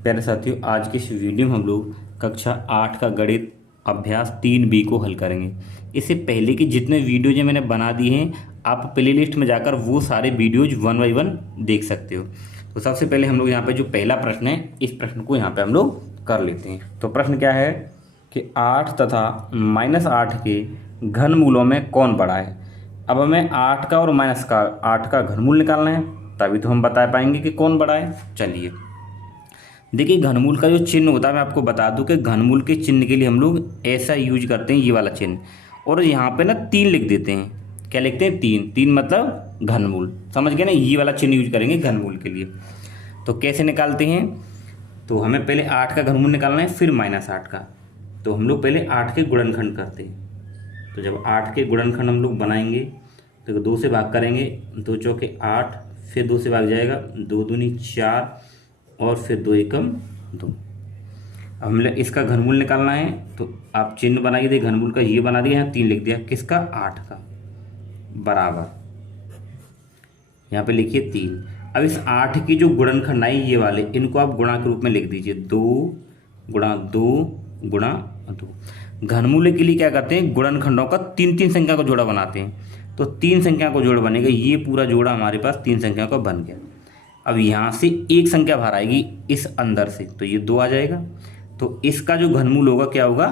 प्यारे साथियों, आज के इस वीडियो में हम लोग कक्षा 8 का गणित अभ्यास 3B को हल करेंगे। इससे पहले कि जितने वीडियो जो मैंने बना दिए हैं, आप प्लेलिस्ट में जाकर वो सारे वीडियोज 1 बाय 1 देख सकते हो। तो सबसे पहले हम लोग यहाँ पे जो पहला प्रश्न है, इस प्रश्न को यहाँ पे हम लोग कर लेते हैं। तो प्रश्न क्या है कि 8 तथा -8 के घनमूलों में कौन बड़ा है। अब हमें 8 का और -8 का घनमूल निकालना है, तभी तो हम बता पाएंगे कि कौन बड़ा है। चलिए देखिए, घनमूल का जो चिन्ह होता है, मैं आपको बता दूं कि घनमूल के चिन्ह के लिए हम लोग ऐसा यूज करते हैं, ये वाला चिन्ह, और यहाँ पे ना 3 लिख देते हैं। क्या लिखते हैं? 3। 3 मतलब घनमूल, समझ गए ना। ये वाला चिन्ह यूज करेंगे घनमूल के लिए। तो कैसे निकालते हैं? तो हमें पहले 8 का घनमूल निकालना है, फिर -8 का। तो हम लोग पहले 8 के गुणनखंड करते हैं। तो जब 8 के गुणनखंड हम लोग बनाएंगे तो 2 से भाग करेंगे, 2 चौके 8, फिर 2 से भाग जाएगा, 2 दूनी 4, और फिर 2 एकम 2। अब हमें इसका घनमूल निकालना है, तो आप चिन्ह बनाइए दे घनमूल का, ये बना दिया, यहाँ 3 लिख दिया। किसका? 8 का, बराबर यहाँ पे लिखिए 3। अब इस 8 की जो गुणनखंड आई ये वाले, इनको आप गुणा के रूप में लिख दीजिए, 2 गुणा 2 गुणा 2। घनमूल के लिए क्या करते हैं? गुणनखंडों का 3-3 संख्या का जोड़ा बनाते हैं। तो 3 संख्या का जोड़ा बनेगा, ये पूरा जोड़ा हमारे पास 3 संख्या का बन गया। अब यहाँ से एक संख्या बाहर आएगी इस अंदर से, तो ये 2 आ जाएगा। तो इसका जो घनमूल होगा क्या होगा?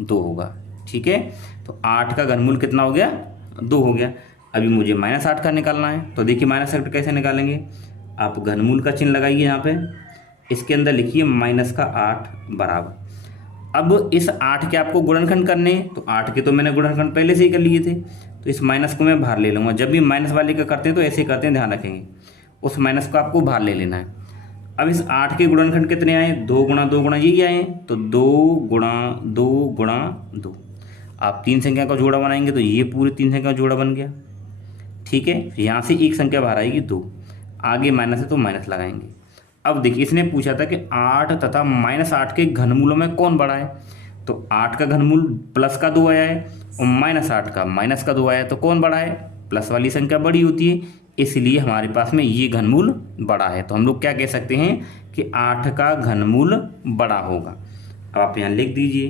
2 होगा। ठीक है, तो 8 का घनमूल कितना हो गया? 2 हो गया। अभी मुझे -8 का निकालना है। तो देखिए -8 कैसे निकालेंगे? आप घनमूल का चिन्ह लगाइए यहाँ पे, इसके अंदर लिखिए -8 बराबर। अब इस 8 के आपको गुणनखंड करने हैं, तो 8 के तो मैंने गुणनखंड पहले से ही कर लिए थे, तो इस माइनस को मैं बाहर ले लूँगा। जब भी माइनस वाले का करते हैं तो ऐसे ही करते हैं, ध्यान रखेंगे। उस माइनस को आपको बाहर ले लेना है। अब इस 8 के गुणनखंड कितने आए? 2 गुणा 2 गुणा यही आए, तो 2 गुणा 2 गुणा 2। आप 3 संख्या का जोड़ा बनाएंगे तो ये पूरे 3 संख्या का जोड़ा बन गया। ठीक है, यहाँ से एक संख्या बाहर आएगी 2, आगे माइनस है तो माइनस लगाएंगे। अब देखिए, इसने पूछा था कि 8 तथा -8 के घनमूलों में कौन बड़ा है। तो 8 का घनमूल प्लस का 2 आया है, और -8 का माइनस का 2 आया है, तो कौन बड़ा है? प्लस वाली संख्या बड़ी होती है, इसलिए हमारे पास में ये घनमूल बड़ा है। तो हम लोग क्या कह सकते हैं कि 8 का घनमूल बड़ा होगा। अब आप यहाँ लिख दीजिए,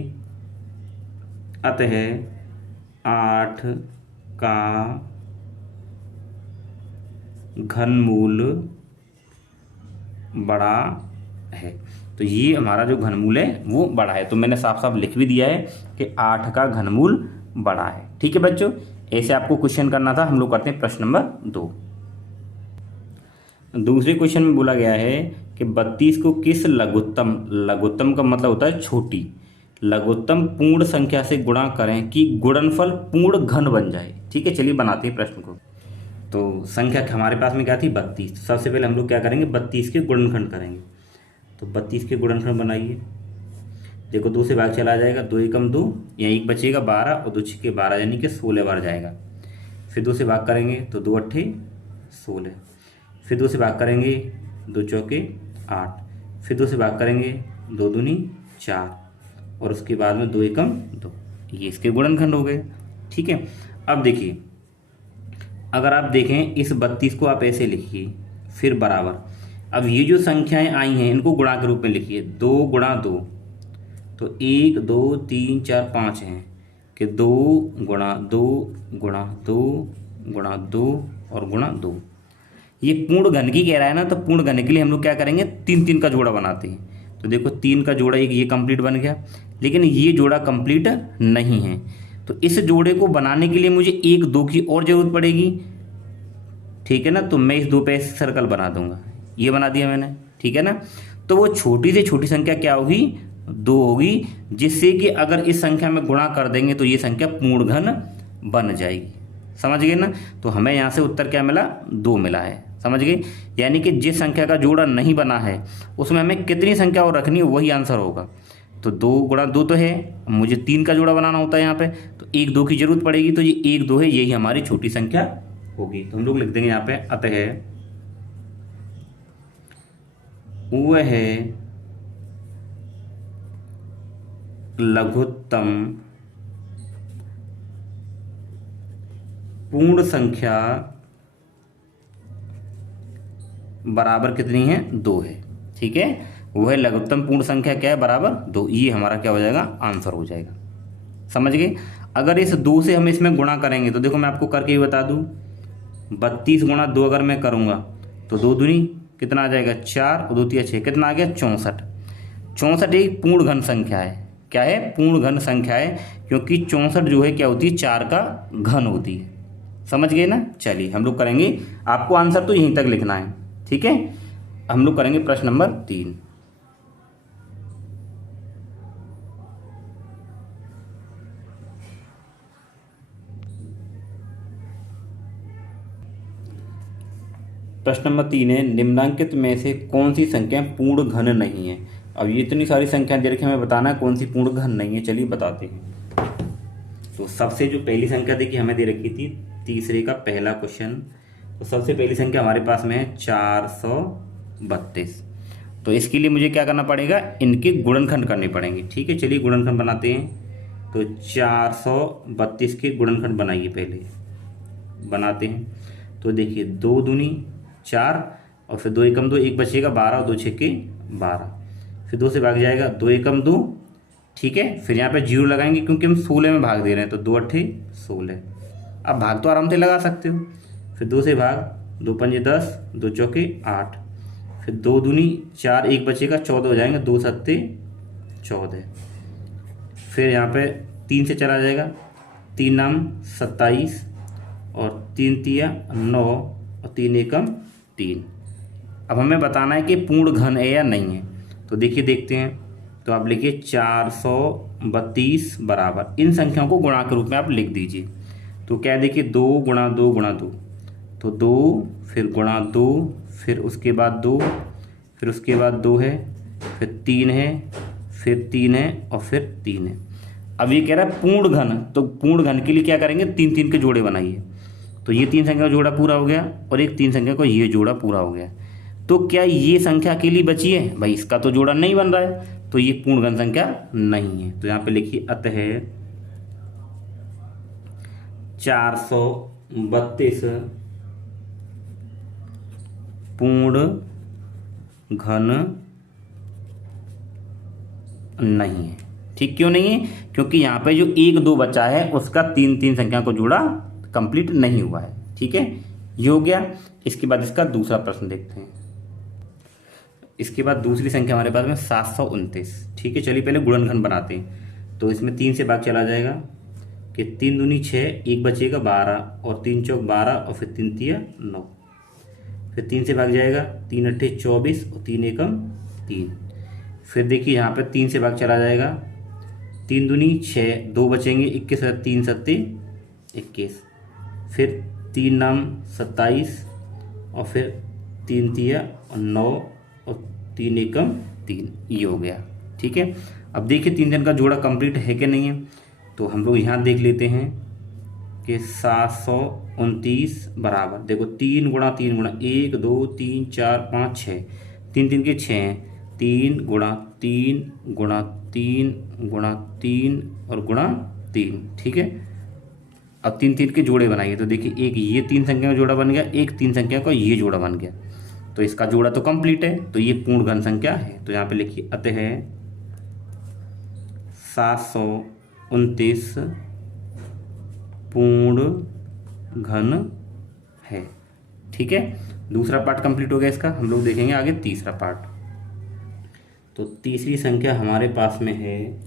अतः 8 का घनमूल बड़ा है। तो ये हमारा जो घनमूल है वो बड़ा है। तो मैंने साफ साफ लिख भी दिया है कि 8 का घनमूल बड़ा है। ठीक है बच्चों, ऐसे आपको क्वेश्चन करना था। हम लोग करते हैं प्रश्न नंबर 2। दूसरे क्वेश्चन में बोला गया है कि 32 को किस लघुत्तम, लघुत्तम का मतलब होता है छोटी, लघुत्तम पूर्ण संख्या से गुणा करें कि गुणनफल पूर्ण घन बन जाए। ठीक है, चलिए बनाते हैं प्रश्न को। तो संख्या हमारे पास में क्या थी? 32। सबसे पहले हम लोग क्या करेंगे? 32 के गुणनखंड करेंगे। तो 32 के गुणनखंड बनाइए। देखो 2 से भाग चला जाएगा, 2 एकम 2, यहाँ 1 बचेगा 12, और 2 छक्के 12, यानी कि 16 बार जाएगा। फिर 2 से भाग करेंगे तो 2 अट्ठे 16, फिर 2 से भाग करेंगे, 2 चौके 8, फिर 2 से भाग करेंगे, 2 दूनी 4, और उसके बाद में 2 एकम 2। ये इसके गुणनखंड हो गए। ठीक है, अब देखिए, अगर आप देखें इस 32 को आप ऐसे लिखिए, फिर बराबर। अब ये जो संख्याएं आई हैं इनको गुणा के रूप में लिखिए, 2 गुणा 2, तो 1 2 3 4 5 हैं कि 2 गुणा 2 गुणा 2 गुणा 2 और गुणा 2। ये पूर्ण घन की कह रहा है ना, तो पूर्ण घन के लिए हम लोग क्या करेंगे? 3-3 का जोड़ा बनाते हैं। तो देखो 3 का जोड़ा, एक ये कंप्लीट बन गया, लेकिन ये जोड़ा कंप्लीट नहीं है। तो इस जोड़े को बनाने के लिए मुझे 1 2 की और जरूरत पड़ेगी। ठीक है ना, तो मैं इस 2 पे सर्कल बना दूंगा, ये बना दिया मैंने। ठीक है ना, तो वो छोटी से छोटी संख्या क्या होगी? 2 होगी, जिससे कि अगर इस संख्या में गुणा कर देंगे तो ये संख्या पूर्ण घन बन जाएगी। समझ गए ना? तो हमें यहाँ से उत्तर क्या मिला? 2 मिला है। समझ गए? यानी कि जिस संख्या का जोड़ा नहीं बना है उसमें हमें कितनी संख्या और रखनी है, वही आंसर होगा। तो 2 गुणा 2 तो है, मुझे 3 का जोड़ा बनाना होता है यहाँ पे, तो 1 2 की जरूरत पड़ेगी, तो ये 1 2 है, यही हमारी छोटी संख्या होगी। तो हम लोग लिख देंगे यहाँ पे, अतः वह लघुत्तम पूर्ण संख्या बराबर कितनी है? 2 है। ठीक है, वो है लघुत्तम पूर्ण संख्या क्या है, बराबर 2। ये हमारा क्या हो जाएगा, आंसर हो जाएगा। समझ गए। अगर इस 2 से हम इसमें गुणा करेंगे तो देखो मैं आपको करके ही बता दूं, 32 गुणा 2 अगर मैं करूँगा तो 2 दूनी कितना आ जाएगा 4 और 2 तिया 6, कितना आ गया 64। 64 एक पूर्ण घन संख्या है। क्या है, पूर्ण घन संख्या है, क्योंकि 64 जो है क्या होती है, 4 का घन होती है। समझ गए ना। चलिए हम लोग करेंगे, आपको आंसर तो यहीं तक लिखना है, ठीक है। हम लोग करेंगे प्रश्न नंबर 3। प्रश्न नंबर 3 है, निम्नलिखित में से कौन सी संख्या पूर्ण घन नहीं है। अब ये इतनी सारी संख्या दे रखी है, हमें बताना है कौन सी पूर्ण घन नहीं है। चलिए बताते हैं। तो सबसे जो पहली संख्या देखिए हमें दे रखी थी, तीसरे का पहला क्वेश्चन। तो सबसे पहली संख्या हमारे पास में है 432। तो इसके लिए मुझे क्या करना पड़ेगा, इनके गुणनखंड करने पड़ेंगे, ठीक है। चलिए गुणनखंड बनाते हैं। तो 432 के गुणनखंड बनाइए, पहले बनाते हैं। तो देखिए 2 दूनी 4 और फिर 2 एकम 2, एक बचेगा 12 और 2 छक्के 12, फिर 2 से भाग जाएगा 2 एकम 2, ठीक है। फिर यहाँ पे 0 लगाएंगे क्योंकि हम 16 में भाग दे रहे हैं, तो 2 अट्ठे 16। अब भाग तो आराम से लगा सकते हो। फिर 2 से भाग, 2 पंजे 10, 2 चौके 8, फिर 2 दूनी 4, एक बचेगा 14 हो जाएंगे, 2 सत्ते 14। फिर यहाँ पे 3 से चला जाएगा, 3 नाम 27 और 3 तिया 9 और 3 एकम 3। अब हमें बताना है कि पूर्ण घन है या नहीं है। तो देखिए देखते हैं। तो आप लिखिए 432 बराबर, इन संख्याओं को गुणा के रूप में आप लिख दीजिए। तो क्या देखिए 2 गुणा 2 गुणा 2, तो 2 फिर गुणा 2, फिर उसके बाद 2, फिर उसके बाद 2 है, फिर 3 है, फिर 3 है और फिर 3 है। अब ये कह रहा है पूर्ण घन, तो पूर्ण घन के लिए क्या करेंगे, 3 3 के जोड़े बनाइए। तो ये 3 संख्या का जोड़ा पूरा हो गया और एक 3 संख्या का ये जोड़ा पूरा हो गया। तो क्या ये संख्या अकेली बची है, भाई इसका तो जोड़ा नहीं बन रहा है, तो ये पूर्ण घन संख्या नहीं है। तो यहाँ पे लिखिए अतः 432 पूर्ण घन नहीं है। ठीक, क्यों नहीं है, क्योंकि यहाँ पे जो 1 2 बचा है उसका 3 3 संख्या को जोड़ा कंप्लीट नहीं हुआ है, ठीक है। ये हो गया। इसके बाद इसका दूसरा प्रश्न देखते हैं। इसके बाद दूसरी संख्या हमारे पास में 729, ठीक है। चलिए पहले गुणनखंड बनाते हैं। तो इसमें 3 से भाग चला जाएगा कि 3 दूनी 6, एक बचेगा 12 और 3 चौक 12 और फिर 3 तिया 9, फिर 3 से भाग जाएगा, 3 अट्ठे 24 और 3 एकम 3। फिर देखिए यहाँ पे 3 से भाग चला जाएगा, 3 दूनी 6, 2 बचेंगे 21 और 3 सत्ते 21, फिर 3 नाम 27 और फिर 3 तिया और 9 और 3 एकम 3, ये हो गया, ठीक है। अब देखिए 3 दिन का जोड़ा कंप्लीट है कि नहीं है। तो हम लोग यहाँ देख लेते हैं कि 729 बराबर, देखो 3 गुणा 3 गुणा 1 2 3 4 5 6, 3 3 के 6 हैं, 3 गुणा 3 गुणा 3 गुणा 3 और गुणा 3, ठीक है। अब 3 3 के जोड़े बनाइए। तो देखिए एक ये 3 संख्या का जोड़ा बन गया, एक 3 संख्या का ये जोड़ा बन गया, तो इसका जोड़ा तो कंप्लीट है, तो ये पूर्ण घन संख्या है। तो यहाँ पे लिखिए अतः 729 पूर्ण घन है, ठीक है। दूसरा पार्ट कंप्लीट हो गया इसका। हम लोग देखेंगे आगे तीसरा पार्ट। तो तीसरी संख्या हमारे पास में है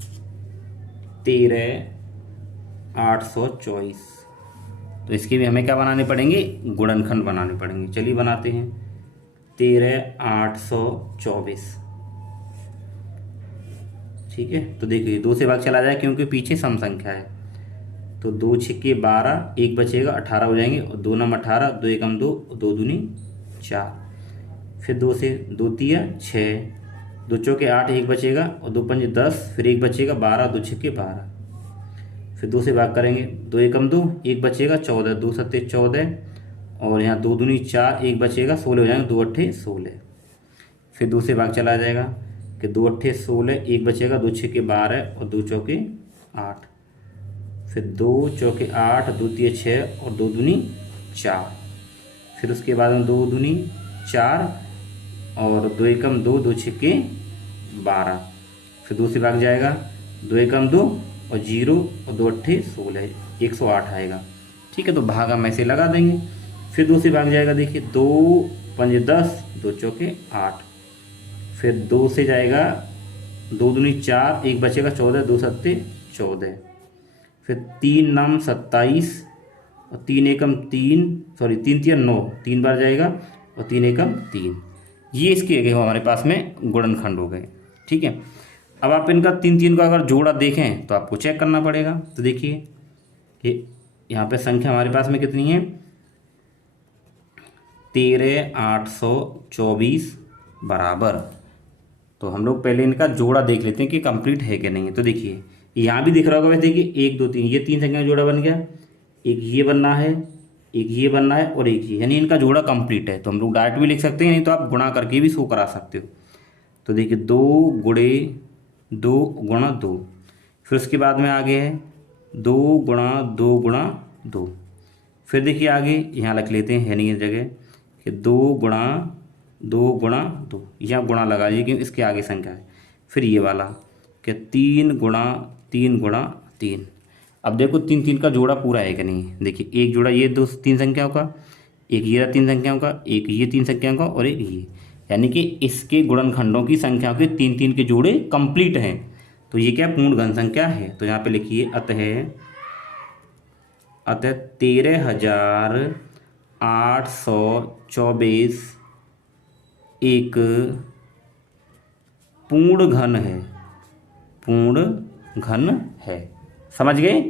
13,824। तो इसके भी हमें क्या बनाने पड़ेंगे, गुणनखंड बनाने पड़ेंगे। चलिए बनाते हैं। 13,824, ठीक है। तो देखिए 2 से भाग चला जाए क्योंकि पीछे सम संख्या है। तो 2 छक्के 12, एक बचेगा 18 हो जाएंगे और 2 नाम 18, 2 एकम 2, 2 दूनी 4, फिर 2 से 2 तिया 6, 2 चौके 8, एक बचेगा और 2 पंजे 10, फिर एक बचेगा 12, 2 छक्के 12, फिर 2 से भाग करेंगे, 2 एकम 2, एक बचेगा 14, 2 सत्ते 14 और यहाँ 2 दूनी 4, एक बचेगा 16 हो जाएंगे, 2 अट्ठे 16। फिर 2 से भाग चला जाएगा कि 2 अट्ठे 16, एक बचेगा 2 छक्के 12 और 2 चौके 8, फिर 2 चौके 8, 2 तिया 6 और 2 दूनी 4, फिर उसके बाद में 2 दूनी 4 और 2 एकम 2, 2 छक्के 12। फिर 2 से भाग जाएगा, 2 एकम 2 और 0 और 2 अट्ठे 16, 108 आएगा। ठीक है, तो भाग हम ऐसे लगा देंगे। फिर 2 से भाग जाएगा, देखिए 2 पंजे 10, 2 चौके 8। फिर 2 से जाएगा, 2 दूनी 4, एक बचेगा 14, 2 सत्ते 14। फिर 3 नाम 27 और 3 एकम 3, सॉरी 3 तिया 9, 3 बार जाएगा और 3 एकम 3। ये इसके गए हमारे पास में गुणनखंड हो गए। ठीक है, अब आप इनका 3 3 का अगर जोड़ा देखें तो आपको चेक करना पड़ेगा। तो देखिए कि यहाँ पे संख्या हमारे पास में कितनी है, 13,824 बराबर। तो हम लोग पहले इनका जोड़ा देख लेते हैं कि कंप्लीट है कि नहीं है। तो देखिए यहाँ भी दिख रहा होगा वैसे, देखिए 1 2 3, ये 3 संख्या का जोड़ा बन गया। एक ये बनना है, एक ये बनना है और एक ये, यानी इनका जोड़ा कंप्लीट है। तो हम लोग डायरेक्ट भी लिख सकते हैं, नहीं तो आप गुणा करके भी शो करा सकते हो। तो देखिए 2 गुणे 2 गुणा 2। फिर उसके बाद में आगे है 2 गुणा 2 गुणा 2। फिर देखिए आगे यहाँ लिख लेते हैं, है नहीं इस जगह, कि 2 गुणा 2 गुणा 2, यहाँ गुणा लगा लीजिए क्योंकि इसके आगे संख्या है। फिर ये वाला कि 3 गुणा 3 गुणा 3। अब देखो 3 3 का जोड़ा पूरा है कि नहीं। देखिए एक जोड़ा ये 2 3 संख्याओं का, एक ये 3 संख्याओं का, एक ये 3 संख्याओं का और एक ये, यानी कि इसके गुणनखंडों की संख्या के 3 3 के जोड़े कंप्लीट हैं। तो ये क्या पूर्ण घन संख्या है। तो यहाँ पे लिखिए अतः 13,824 एक पूर्ण घन है, पूर्ण घन है। समझ गए।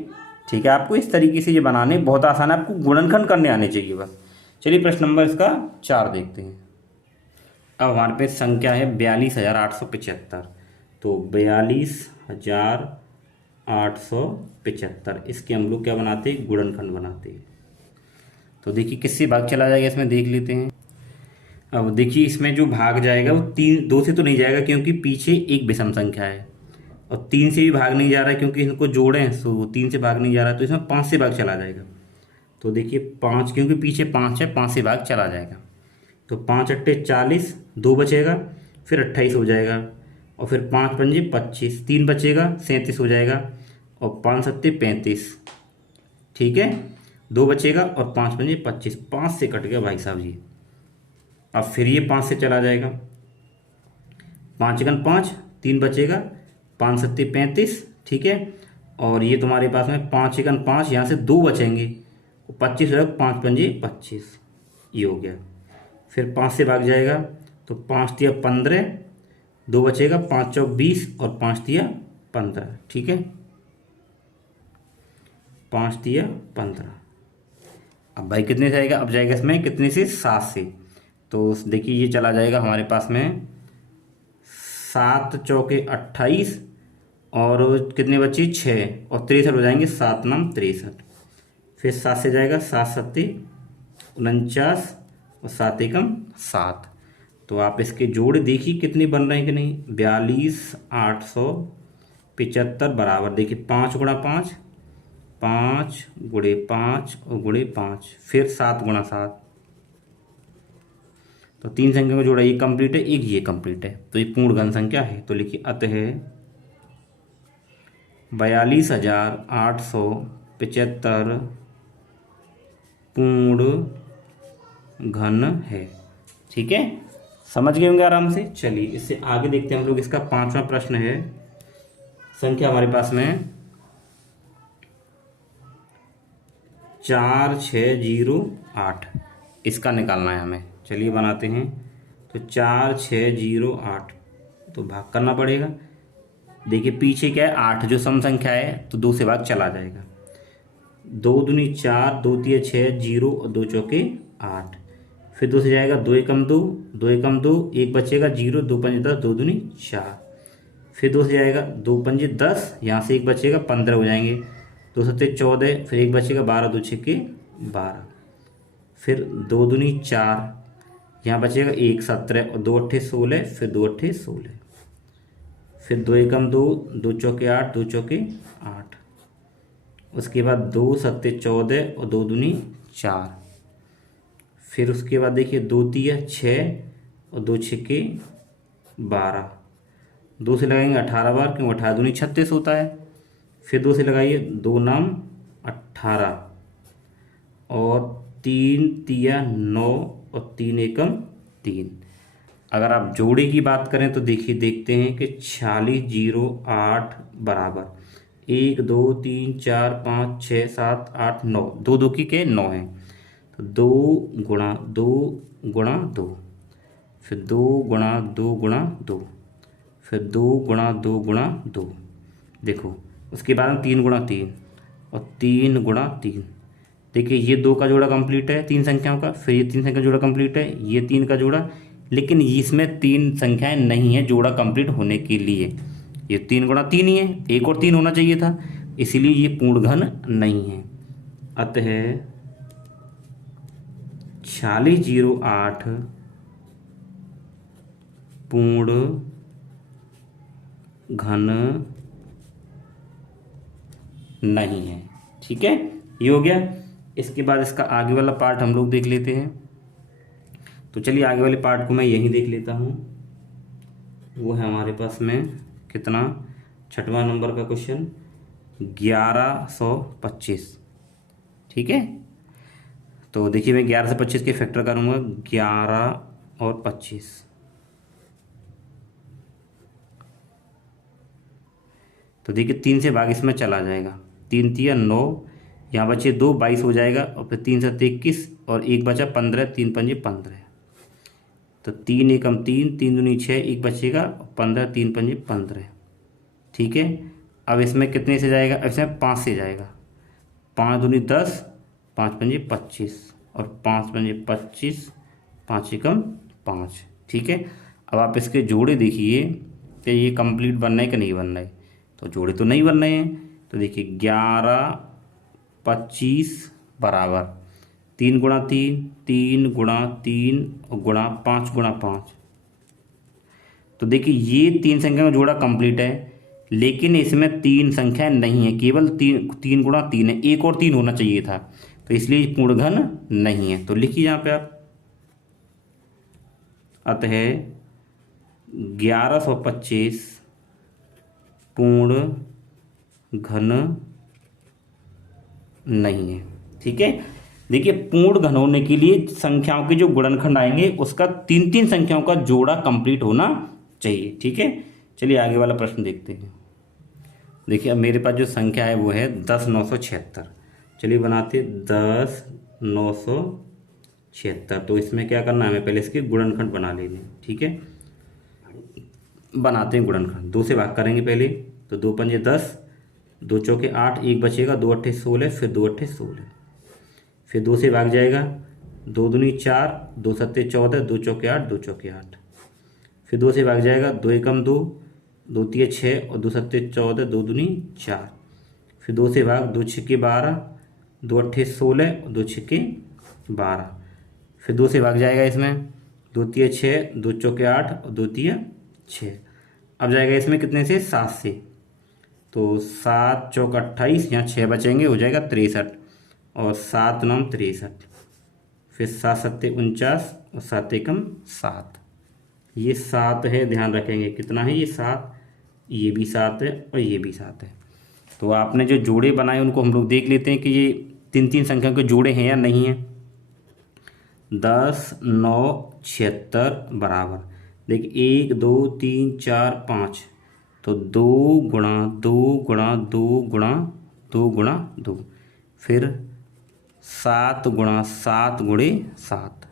ठीक है, आपको इस तरीके से ये बनाने बहुत आसान है, आपको गुणनखंड करने आने चाहिए बस। चलिए प्रश्न नंबर इसका 4 देखते हैं। अब हमारे पास संख्या है 42,875। तो 42,875 इसके हम लोग क्या बनाते हैं, गुणनखंड बनाते हैं। तो देखिए किससे भाग चला जाएगा इसमें देख लेते हैं। अब देखिए इसमें जो भाग जाएगा वो 2 से तो नहीं जाएगा क्योंकि पीछे एक विषम संख्या है, और 3 से भी भाग नहीं जा रहा है क्योंकि इनको जोड़े हैं, तो 3 से भाग नहीं जा रहा है, तो इसमें 5 से भाग चला जाएगा। तो देखिए 5, क्योंकि पीछे 5 है, 5 से भाग चला जाएगा। तो 5 अट्ठे 40, 2 बचेगा, फिर 28 हो जाएगा, और फिर 5 पंजे 25, 3 बचेगा 37 हो जाएगा, और 5 सत्ते 35। ठीक है, 2 बचेगा और 5 पंजे 25, 5 से कट गया भाई साहब जी। अब फिर ये 5 से चला जाएगा, 5 एकन 5, 3 बचेगा, 5 सत्ते 35। ठीक है, और ये तुम्हारे पास में 5 एकन 5, यहाँ से 2 बचेंगे, 25 रख, 5 पंजे 25, ये हो गया। फिर 5 से भाग जाएगा, तो 5 तिया 15, 2 बचेगा, 5 चौक 20 और 5 तिया 15। ठीक है, 5 तिया 15। अब भाई कितने से आएगा, अब जाएगा इसमें कितने से, 7 से। तो देखिए ये चला जाएगा हमारे पास में 7 चौके 28 और कितने बचे 6 और 63 हो जाएंगे, 7 नाम 63। फिर 7 से जाएगा, 7 सत्ते 49 और 7 एकम 7। तो आप इसके जोड़ देखिए कितने बन रहे हैं कि नहीं, 42,875 बराबर। देखिए 5 गुणा 5, 5 गुणे 5 और गुणे 5, फिर 7 गुणा 7। तो 3 संख्या का जोड़ा ये कंप्लीट है, एक ये कंप्लीट है, तो ये पूर्ण घन संख्या है। तो लिखिए अतः 42,875 पूर्ण घन है। ठीक है, समझ गए होंगे आराम से। चलिए इससे आगे देखते हैं हम लोग। इसका 5वां प्रश्न है, संख्या हमारे पास में 4608, इसका निकालना है हमें। चलिए बनाते हैं। तो 4608, तो भाग करना पड़ेगा। देखिए पीछे क्या है, 8 जो सम संख्या है, तो 2 से भाग चला जाएगा। 2 दूनी 4, 2 तिया 6, 0 और 2 चौके 8। फिर 2 से जाएगा, 2 एकम 2, 2 एकम 2, एक बचेगा 0, 2 पंजे 10, 2 दूनी 4। फिर 2 से जाएगा, 2 पंजे 10, यहाँ से एक बचेगा 15 हो जाएंगे, 2 सत्ते 14, फिर एक बचेगा 12, 2 छक्के 12। फिर 2 दूनी 4, यहाँ बचेगा 1 17 और 2 अट्ठे 16, फिर 2 अट्ठे 16। फिर 2 एकम 2, 2 चौके 8, 2 चौके 8। उसके बाद 2 सत्ते 14 और 2 दूनी 4। फिर उसके बाद देखिए 2 तिया 6 और 2 छक्के 12, 2 से लगाएंगे 18 बार, क्यों 18 दूनी 36 होता है। फिर 2 से लगाइए, 2 नाम 18 और 3 तिया 9 और 3 एकम 3। अगर आप जोड़े की बात करें तो देखिए देखते हैं कि 46 0 8 बराबर 1 2 3 4 5 6 7 8 9, दो दो की के 9 है, तो 2 गुणा 2 गुणा 2, फिर 2 गुणा 2 गुणा 2, फिर 2 गुणा 2 गुणा 2। देखो उसके बाद में 3 गुणा 3 और 3 गुणा 3। देखिए ये 2 का जोड़ा कंप्लीट है 3 संख्याओं का, फिर ये 3 संख्या का जोड़ा कंप्लीट है, ये 3 का जोड़ा, लेकिन इसमें 3 संख्याएं नहीं है जोड़ा कंप्लीट होने के लिए। ये 3 गुणा 3 ही है, एक और 3 होना चाहिए था, इसीलिए ये पूर्ण घन नहीं है। अतः 46 0 8 पूर्ण घन नहीं है। ठीक है, ये हो गया। इसके बाद इसका आगे वाला पार्ट हम लोग देख लेते हैं। तो चलिए आगे वाले पार्ट को मैं यहीं देख लेता हूँ। वो है हमारे पास में कितना, 6वां नंबर का क्वेश्चन 1125। ठीक है, तो देखिए मैं 11 से 25 के फैक्टर करूँगा, 11 और 25। तो देखिए 3 से भाग इसमें चला जाएगा, 3 तिया 9, यहाँ बचे 2, 22 हो जाएगा, और फिर 3 7 21 और एक बचा 15, 3 पंजे 15, तो 3 एकम 3, 3 दूनी 6, एक बचेगा 15, 3 पंजे 15। ठीक है, अब इसमें कितने से जाएगा, इसमें 5 से जाएगा, 5 दूनी 10, 5 पंजे 25 और 5 पंजे 25, 5 एकम 5। ठीक है, अब आप इसके जोड़े देखिए कि ये कंप्लीट बनना है कि नहीं बनना है। तो जोड़े तो नहीं बन रहे हैं, तो देखिए 11 25 बराबर 3 गुणा 3, 3 गुणा 3 और गुणा 5 गुणा 5। तो देखिए ये 3 संख्या का जोड़ा कंप्लीट है, लेकिन इसमें 3 संख्या नहीं है, केवल 3 गुणा 3 है, एक और 3 होना चाहिए था, तो इसलिए पूर्ण घन नहीं है। तो लिखिए यहाँ पे आप, अतः 1125 पूर्ण घन नहीं है। ठीक है, देखिए पूर्ण घन होने के लिए संख्याओं के जो गुणनखंड आएंगे उसका 3 संख्याओं का जोड़ा कंप्लीट होना चाहिए। ठीक है, चलिए आगे वाला प्रश्न देखते हैं। देखिए अब मेरे पास जो संख्या है वो है 10 976। चलिए बनाते 10 976। तो इसमें क्या करना है, हमें पहले इसके गुणनखंड बना लेने। ठीक है, बनाते हैं गुणनखंड। 2 से भाग करेंगे पहले, तो 2 पंजे 10, 2 चौके 8, एक बचेगा, 2 अट्ठे 16, फिर 2 अट्ठे 16, फिर 2 से भाग जाएगा, 2 दूनी 4, 2 सत्ते 14, 2 चौके 8, 2 चौके 8, फिर 2 से भाग जाएगा, 2 एकम 2, 2 तिये 6 और 2 सत्ते 14, 2 दूनी 4, फिर 2 से भाग, 2 छिक्के 12, 2 अट्ठे 16 और 2 छिक्के 12, फिर 2 से भाग जाएगा इसमें, 2 तिये 6, 2 चौके 8 और 2 तिये 6। अब जाएगा इसमें कितने से, 7 से, तो 7 चौक 28, यहाँ 6 बचेंगे, हो जाएगा 63 और 7 9 63, फिर 7 सत्ते 49 और 7 एकम 7। ये 7 है, ध्यान रखेंगे कितना है ये 7, ये भी 7 है और ये भी 7 है। तो आपने जो जोड़े बनाए उनको हम लोग देख लेते हैं कि ये 3 संख्या के जोड़े हैं या नहीं हैं। 10 9 76 बराबर, देखिए 1 2 3 4 5, तो 2 गुणा 2 गुणा 2 गुणा 2 गुणा 2, फिर 7 गुणा 7 गुणे 7।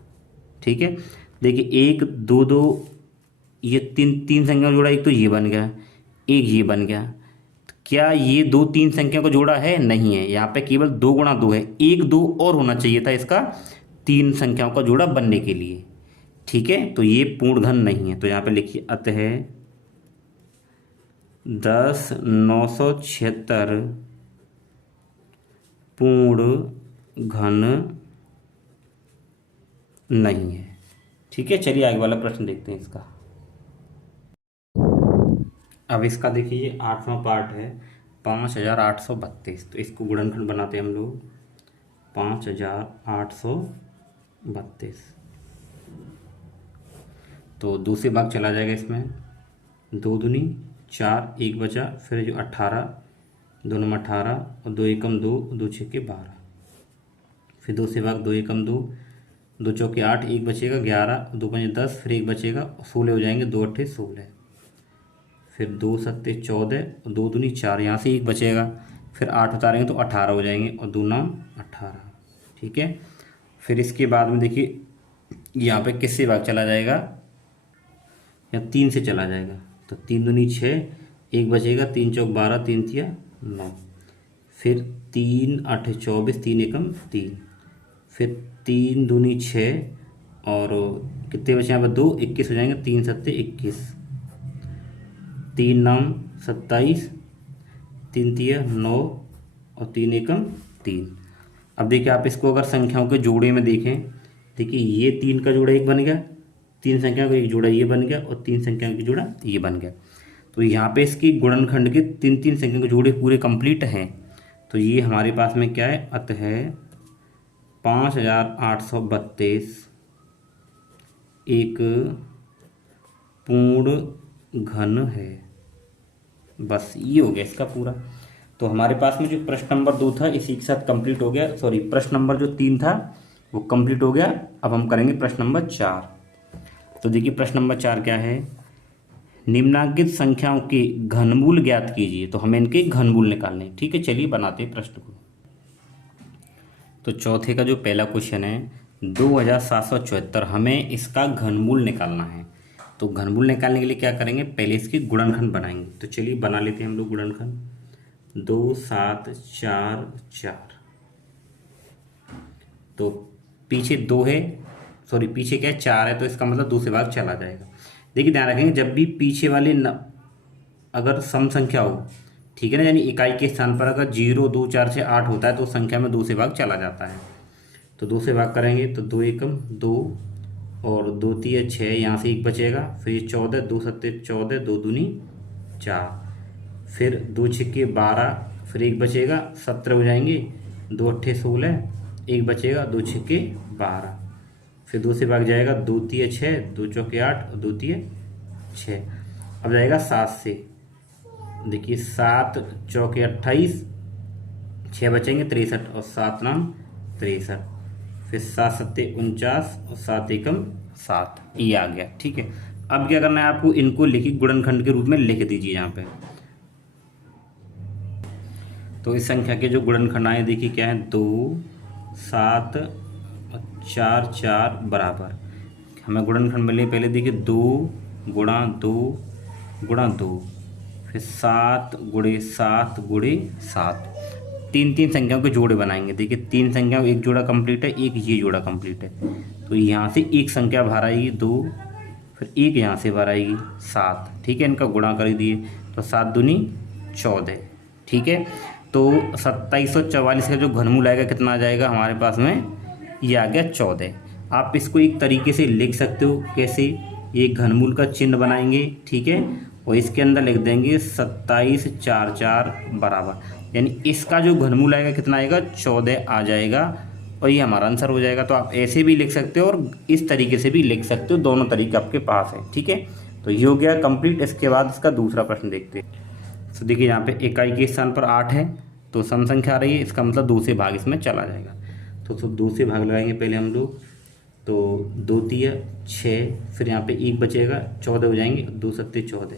ठीक है, देखिए 1 2 2, ये 3 संख्या का जोड़ा, एक तो ये बन गया, एक ये बन गया। क्या ये 2 3 संख्या का जोड़ा है, नहीं है, यहाँ पे केवल 2 गुणा 2 है, 1 2 और होना चाहिए था इसका 3 संख्याओं का जोड़ा बनने के लिए। ठीक है, तो ये पूर्ण घन नहीं है। तो यहाँ पे लिखिए अतः 10 976 पूर्ण घन नहीं है। ठीक है, चलिए आगे वाला प्रश्न देखते हैं इसका। अब इसका देखिए ये 8वां पार्ट है, 5832। तो इसको गुणनखंड बनाते हैं हम लोग, 5832। तो दूसरे भाग चला जाएगा इसमें, 2 दूनी 4, 1 बचा, फिर जो 18, 2 नंबर 18 और 2 एकम 2, 2 छक्के 12, फिर 2 से भाग 2 एकम 2, 2 चौके 8, 1 बचेगा 11, 2 पंजे 10, फिर 1 बचेगा 16 हो जाएंगे, 2 अट्ठे 16, फिर 2 सत्ते 14 और 2 दूनी 4, यहाँ से 1 बचेगा, फिर 8 उतारेंगे तो 18 हो जाएंगे और 2 नाम 18। ठीक है, फिर इसके बाद में देखिए यहाँ पे किससे भाग चला जाएगा, या 3 से चला जाएगा, तो 3 दूनी 6, 1 बचेगा, 3 चौक 12, 3 तिया 9, फिर 3 8 24, 3 एकम 3, फिर 3 दूनी 6 और कितने बचे यहाँ पर 2, 21 हो जाएंगे, 3 सत्ते 21, 3 नाम 27, 3 तिया 9 और 3 एकम 3। अब देखिए आप इसको अगर संख्याओं के जोड़े में देखें, देखिए ये 3 का जोड़ा 1 बन गया, 3 संख्याओं का एक जोड़ा ये बन गया और 3 संख्याओं का जोड़ा ये बन गया। तो यहाँ पे इसकी गुणनखंड के 3 संख्या के जोड़े पूरे कंप्लीट हैं। तो ये हमारे पास में क्या है, अतः 5832 एक पूर्ण घन है। बस ये हो गया इसका पूरा। तो हमारे पास में जो प्रश्न नंबर 2 था इसी के साथ कंप्लीट हो गया, सॉरी प्रश्न नंबर जो 3 था वो कंप्लीट हो गया। अब हम करेंगे प्रश्न नंबर 4। तो देखिए प्रश्न नंबर 4 क्या है, निम्नांकित संख्याओं के घनमूल ज्ञात कीजिए। तो हमें इनके घनमूल निकालने हैं। ठीक है, चलिए बनाते हैं प्रश्न को। तो चौथे का जो पहला क्वेश्चन है 2774, हमें इसका घनमूल निकालना है। तो घनमूल निकालने के लिए क्या करेंगे, पहले इसके गुणनखंड बनाएंगे। तो चलिए बना लेते हैं हम लोग गुणनखंड। 2 7 4 4। तो पीछे 2 है, सॉरी पीछे क्या है 4 है, तो इसका मतलब 2 से भाग चला जाएगा। देखिए ध्यान रखेंगे जब भी पीछे वाले अगर सम संख्या हो, ठीक है ना, यानी इकाई के स्थान पर अगर 0 2 4 6 8 होता है तो संख्या में 2 से भाग चला जाता है। तो 2 से भाग करेंगे तो 2 एकम 2 और 2 तिया 6, यहाँ से 1 बचेगा, फिर 14, 2 सत्ते 14, 2 दूनी 4, फिर 2 छक्के 12, फिर 1 बचेगा 17 हो जाएंगे, 2 अट्ठे 16, 1 बचेगा, 2 छक्के 12, फिर 2 से भाग जाएगा 2 तिया 6, 2 चौके 8 और 2 तिया 6। अब जाएगा 7 से, देखिए 7 चौके 28, 6 बचेंगे 63 और 7 नाम 63, फिर 7 सत्ते 49 और 7 एकम 7, ये आ गया। ठीक है, अब क्या करना है आपको, इनको लिखिए गुणनखंड के रूप में लिख दीजिए यहाँ पे। तो इस संख्या के जो गुणनखंड आए देखिए क्या है, 2 7 4 4 बराबर, हमें गुणनखंड मिले पहले देखिए 2 गुणा 2 गुणा 2, फिर 7 गुणे 7 गुणे 7, 3 संख्याओं के जोड़े बनाएंगे। देखिए 3 संख्याओं एक जोड़ा कंप्लीट है, एक ये जोड़ा कंप्लीट है, तो यहाँ से एक संख्या बाहर आएगी 2, फिर एक यहाँ से बाहर आएगी 7। ठीक है, इनका गुणा कर दिए तो 7 दूनी 14। ठीक है, तो 2744 का जो घनमूल आएगा कितना आ जाएगा हमारे पास में, ये आ गया 14। आप इसको एक तरीके से लिख सकते हो, कैसे, ये घनमूल का चिन्ह बनाएंगे। ठीक है, और इसके अंदर लिख देंगे 2744 बराबर, यानी इसका जो घनमूल आएगा कितना आएगा 14 आ जाएगा, और ये हमारा आंसर हो जाएगा। तो आप ऐसे भी लिख सकते हो और इस तरीके से भी लिख सकते हो, दोनों तरीके आपके पास है। ठीक है, तो ये हो गया कंप्लीट। इसके बाद इसका दूसरा प्रश्न देखते हैं। तो देखिए यहाँ पे इकाई के स्थान पर 8 है, तो सम संख्या आ रही है, इसका मतलब 2 से भाग इसमें चला जाएगा। तो 2 से भाग लगाएंगे पहले हम लोग, तो 2 तिया 6, फिर यहाँ पे 1 बचेगा, 14 हो जाएंगे, 2 सत्ते 14,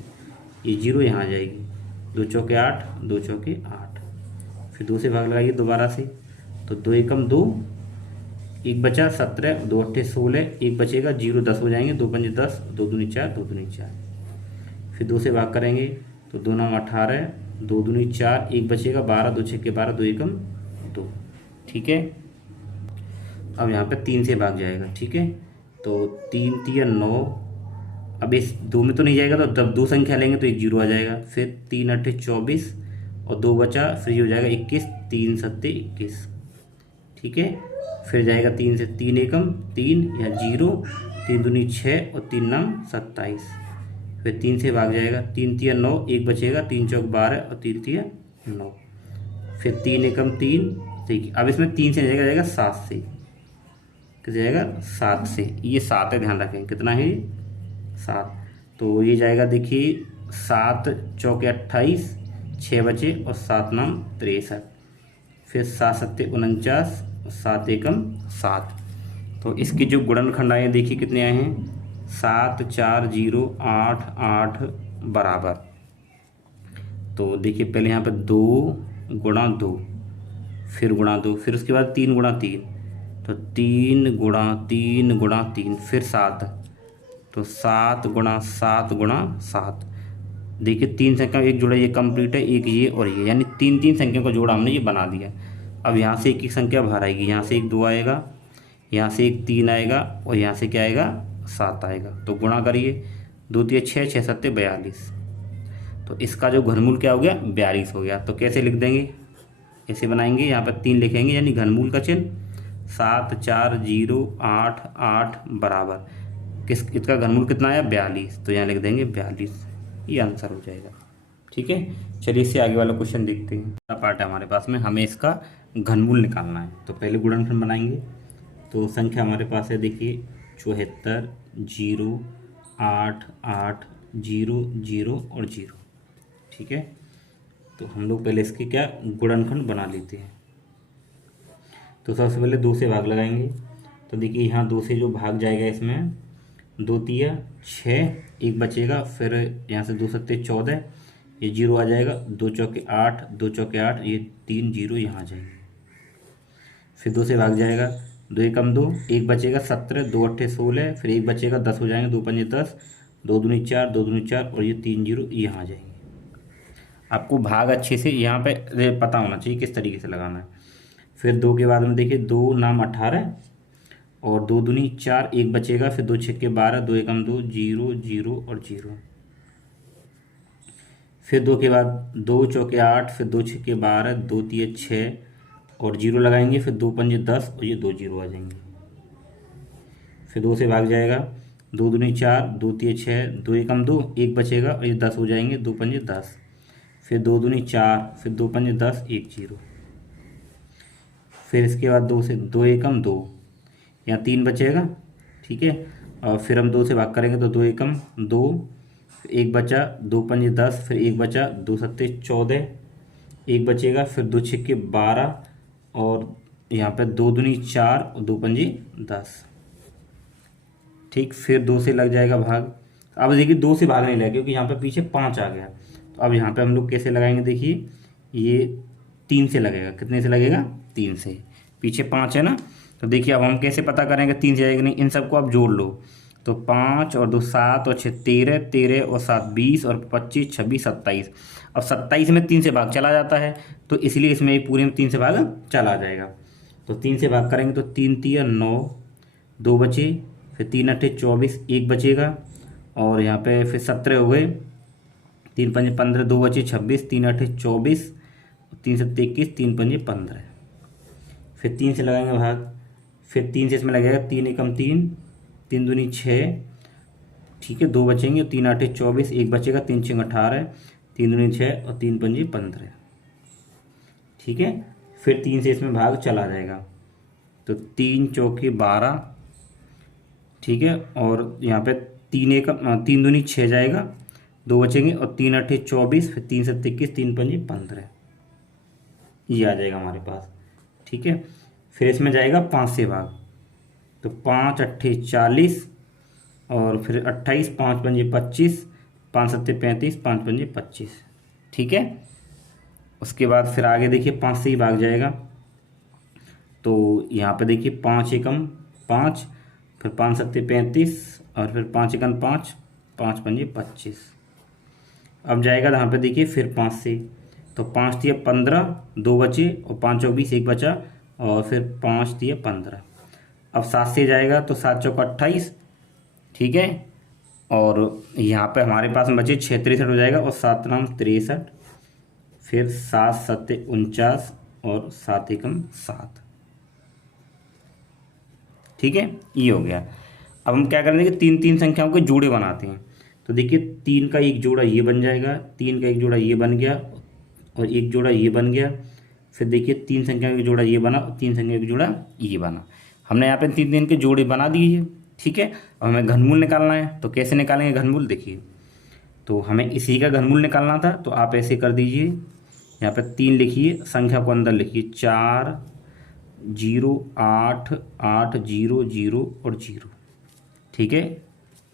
ये 0 यहाँ आ जाएगी, 2 चौके 8, 2 चौके 8, फिर 2 से भाग लगाइए दोबारा से, तो 2 एकम 2, 1 बचा 17, 2 अट्ठे 16, 1 बचेगा 0 10 हो जाएंगे, 2 पंजे 10, 2 दूनी 4, 2 दूनी 4, फिर 2 से भाग करेंगे तो 2 नाम 18, 2 दूनी 4, 1 बचेगा 12, 2 छक्के 12, 2 एकम 2। ठीक है, अब यहाँ पे 3 से भाग जाएगा। ठीक है, तो 3 तिया 9, अब इस 2 में तो नहीं जाएगा, तो जब 2 संख्या लेंगे तो एक 0 आ जाएगा, फिर 3 अट्ठे 24 और 2 बचा, फिर ये हो जाएगा 21, 3 सत्ते 21। ठीक है, फिर जाएगा 3 से 3 एकम 3 या 0, 3 दूनी 6 और 3 नाम 27, फिर 3 से भाग जाएगा, 3 तिया 9, 1 बचेगा, 3 चौक 12 और 3 तिया 9, फिर 3 एकम 3। ठीक है, अब इसमें 3 से जाएगा 7 से, किस जाएगा 7 से, ये 7 है, ध्यान रखें कितना है 7, तो ये जाएगा देखिए 7 चौके 28, 6 बचे और 7 नाम 63, फिर 7 सत्ते 49, 7 एकम 7। तो इसके जो गुणनखंड आए देखिए कितने आए हैं, 7 4 0 8 8 बराबर। तो देखिए पहले यहाँ पे 2 गुणा 2, फिर गुणा 2, फिर उसके बाद 3 गुणा 3, तो 3 गुणा 3 गुणा 3, फिर 7, तो 7 गुणा 7 गुणा 7। देखिए 3 संख्या एक जोड़ा ये कंप्लीट है, एक ये और ये, यानी 3 संख्या का जोड़ा हमने ये बना दिया। अब यहाँ से एक संख्या बाहर आएगी, यहाँ से एक 2 आएगा, यहाँ से एक 3 आएगा और यहाँ से क्या आएगा 7 आएगा। तो गुणा करिए, 2 3 6, 6 7 42। तो इसका जो घनमूल क्या हो गया 42 हो गया। तो कैसे लिख देंगे, ऐसे बनाएंगे, यहाँ पर 3 लिखेंगे यानी घनमूल का चिन्ह, 7 4 0 8 8 बराबर इसका घनमूल कितना आया 42, तो यहाँ लिख देंगे 42, ये आंसर हो जाएगा। ठीक है, चलिए इससे आगे वाला क्वेश्चन देखते हैं। पार्ट है हमारे पास में, हमें इसका घनमूल निकालना है। तो पहले गुणनखंड बनाएंगे। तो संख्या हमारे पास है देखिए 74 0 8 8 0 0 और 0। ठीक है, तो हम लोग पहले इसके क्या गुणनखंड बना लेते हैं। तो सबसे पहले 2 से भाग लगाएंगे। तो देखिए यहाँ 2 से जो भाग जाएगा इसमें 2 तिया 6, एक बचेगा, फिर यहाँ से 2 सत्ते 14, ये 0 आ जाएगा, 2 चौके 8, 2 चौके 8, ये 3 0 यहाँ आ जाएंगे। फिर 2 से भाग जाएगा, 2 एकम 2, एक बचेगा 17, 2 अट्ठे 16, फिर एक बचेगा 10 हो जाएंगे, 2 पंजे 10, 2 दूनी 4, 2 दूनी 4 और ये 3 0 यहाँ आ जाएंगे। आपको भाग अच्छे से यहाँ पे पता होना चाहिए किस तरीके से लगाना है। फिर 2 के बाद में देखिए 2 नाम 18 और 2 दूनी 4, एक बचेगा, फिर 2 छक्के 12, 2 एकम 2 0 0 और 0। फिर 2 के बाद 2 चौके 8, फिर 2 छक्के 12, 2 तिये 6 और 0 लगाएंगे, फिर 2 पंजे 10 और ये 2 0 आ जाएंगे। फिर 2 से भाग जाएगा, 2 दूनी 4, 2 तिये 6, 2 एकम 2, एक बचेगा और ये 10 हो जाएंगे, 2 पंजे 10, फिर 2 दूनी 4, फिर 2 पंजे 10, 1 0। फिर इसके बाद 2 से 2 एकम 2, यहाँ 3 बचेगा। ठीक है, और फिर हम 2 से भाग करेंगे तो 2 एकम 2, एक बचा, 2 पंजे 10, फिर एक बचा, 2 सत्ते 14, एक बचेगा, फिर 2 छक्के 12 और यहाँ पे 2 दूनी 4 और 2 पंजे 10। ठीक, फिर 2 से लग जाएगा भाग। अब देखिए 2 से भाग नहीं लगा क्योंकि यहाँ पे पीछे 5 आ गया। तो अब यहाँ पे हम लोग कैसे लगाएंगे, देखिए ये 3 से लगेगा। कितने से लगेगा 3 से, पीछे 5 है ना। तो देखिए अब हम कैसे पता करेंगे 3 से आएगा नहीं, इन सबको आप जोड़ लो। तो 5 और 2 7 और 6 13, 13 और 7 20 और 25 26 27। अब 27 में 3 से भाग चला जाता है, तो इसलिए इसमें पूरे में 3 से भाग चला जाएगा। तो 3 से भाग करेंगे तो 3 तिया 9, 2 बचे, फिर 3 अट्ठे 24, एक बचेगा और यहाँ पे फिर 17 हो गए, 3 पंजे 15, 2 बचे 26, 3 अट्ठे 24, 3 सत्ते 21, 3 पंजे 15। फिर 3 से लगाएंगे भाग, फिर 3 से इसमें लगेगा 3 एकम 3, 3 दूनी 6। ठीक है, 2 बचेंगे, 3 आठे 24, एक बचेगा, 3 छः 18, 3 दूनी 6 और 3 पंजे 15। ठीक है, फिर 3 से इसमें भाग चला जाएगा तो 3 चौके 12। ठीक है, और यहाँ पे 3 दूनी 6 जाएगा, 2 बचेंगे और 3 अट्ठे 24, फिर 3 सत्ते 21, 3 पंजे 15, ये आ जाएगा हमारे पास। ठीक है, फिर इसमें जाएगा 5 से भाग, तो 5 अट्ठे 40 और फिर 28, 5 पंजे 25, 5 सत्ते 35, 5 पंजे 25। ठीक है, उसके बाद फिर आगे देखिए 5 से ही भाग जाएगा। तो यहाँ पे देखिए 5 एकम 5, फिर 5 सत्ते 35 और फिर 5 एकम 5, 5 पंजे 25। अब जाएगा यहाँ पे देखिए फिर 5 से, तो 5 तिया 15, 2 बचे और 5 चौक 20, एक बचा और फिर 5 तिया 15। अब 7 से जाएगा तो 7 चौक 28। ठीक है, और यहाँ पे हमारे पास में बचे 6 63 हो जाएगा और 7 नाम 63, फिर 7 सत्ते 49 और 7 एकम 7। ठीक है, ये हो गया। अब हम क्या करेंगे, 3 संख्याओं के जोड़े बनाते हैं। तो देखिए 3 का एक जोड़ा ये बन जाएगा, 3 का एक जोड़ा ये बन गया और एक जोड़ा ये बन गया। फिर देखिए 3 संख्याओं का जोड़ा ये बना और 3 संख्याओं का जोड़ा ये बना। हमने यहाँ पे 3 के जोड़े बना दिए। ठीक है, अब हमें घनमूल निकालना है। तो कैसे निकालेंगे घनमूल, देखिए तो हमें इसी का घनमूल निकालना था, तो आप ऐसे कर दीजिए, यहाँ पे 3 लिखिए, संख्या को अंदर लिखिए, 4 0 8 8 0 0 और 0, ठीक है,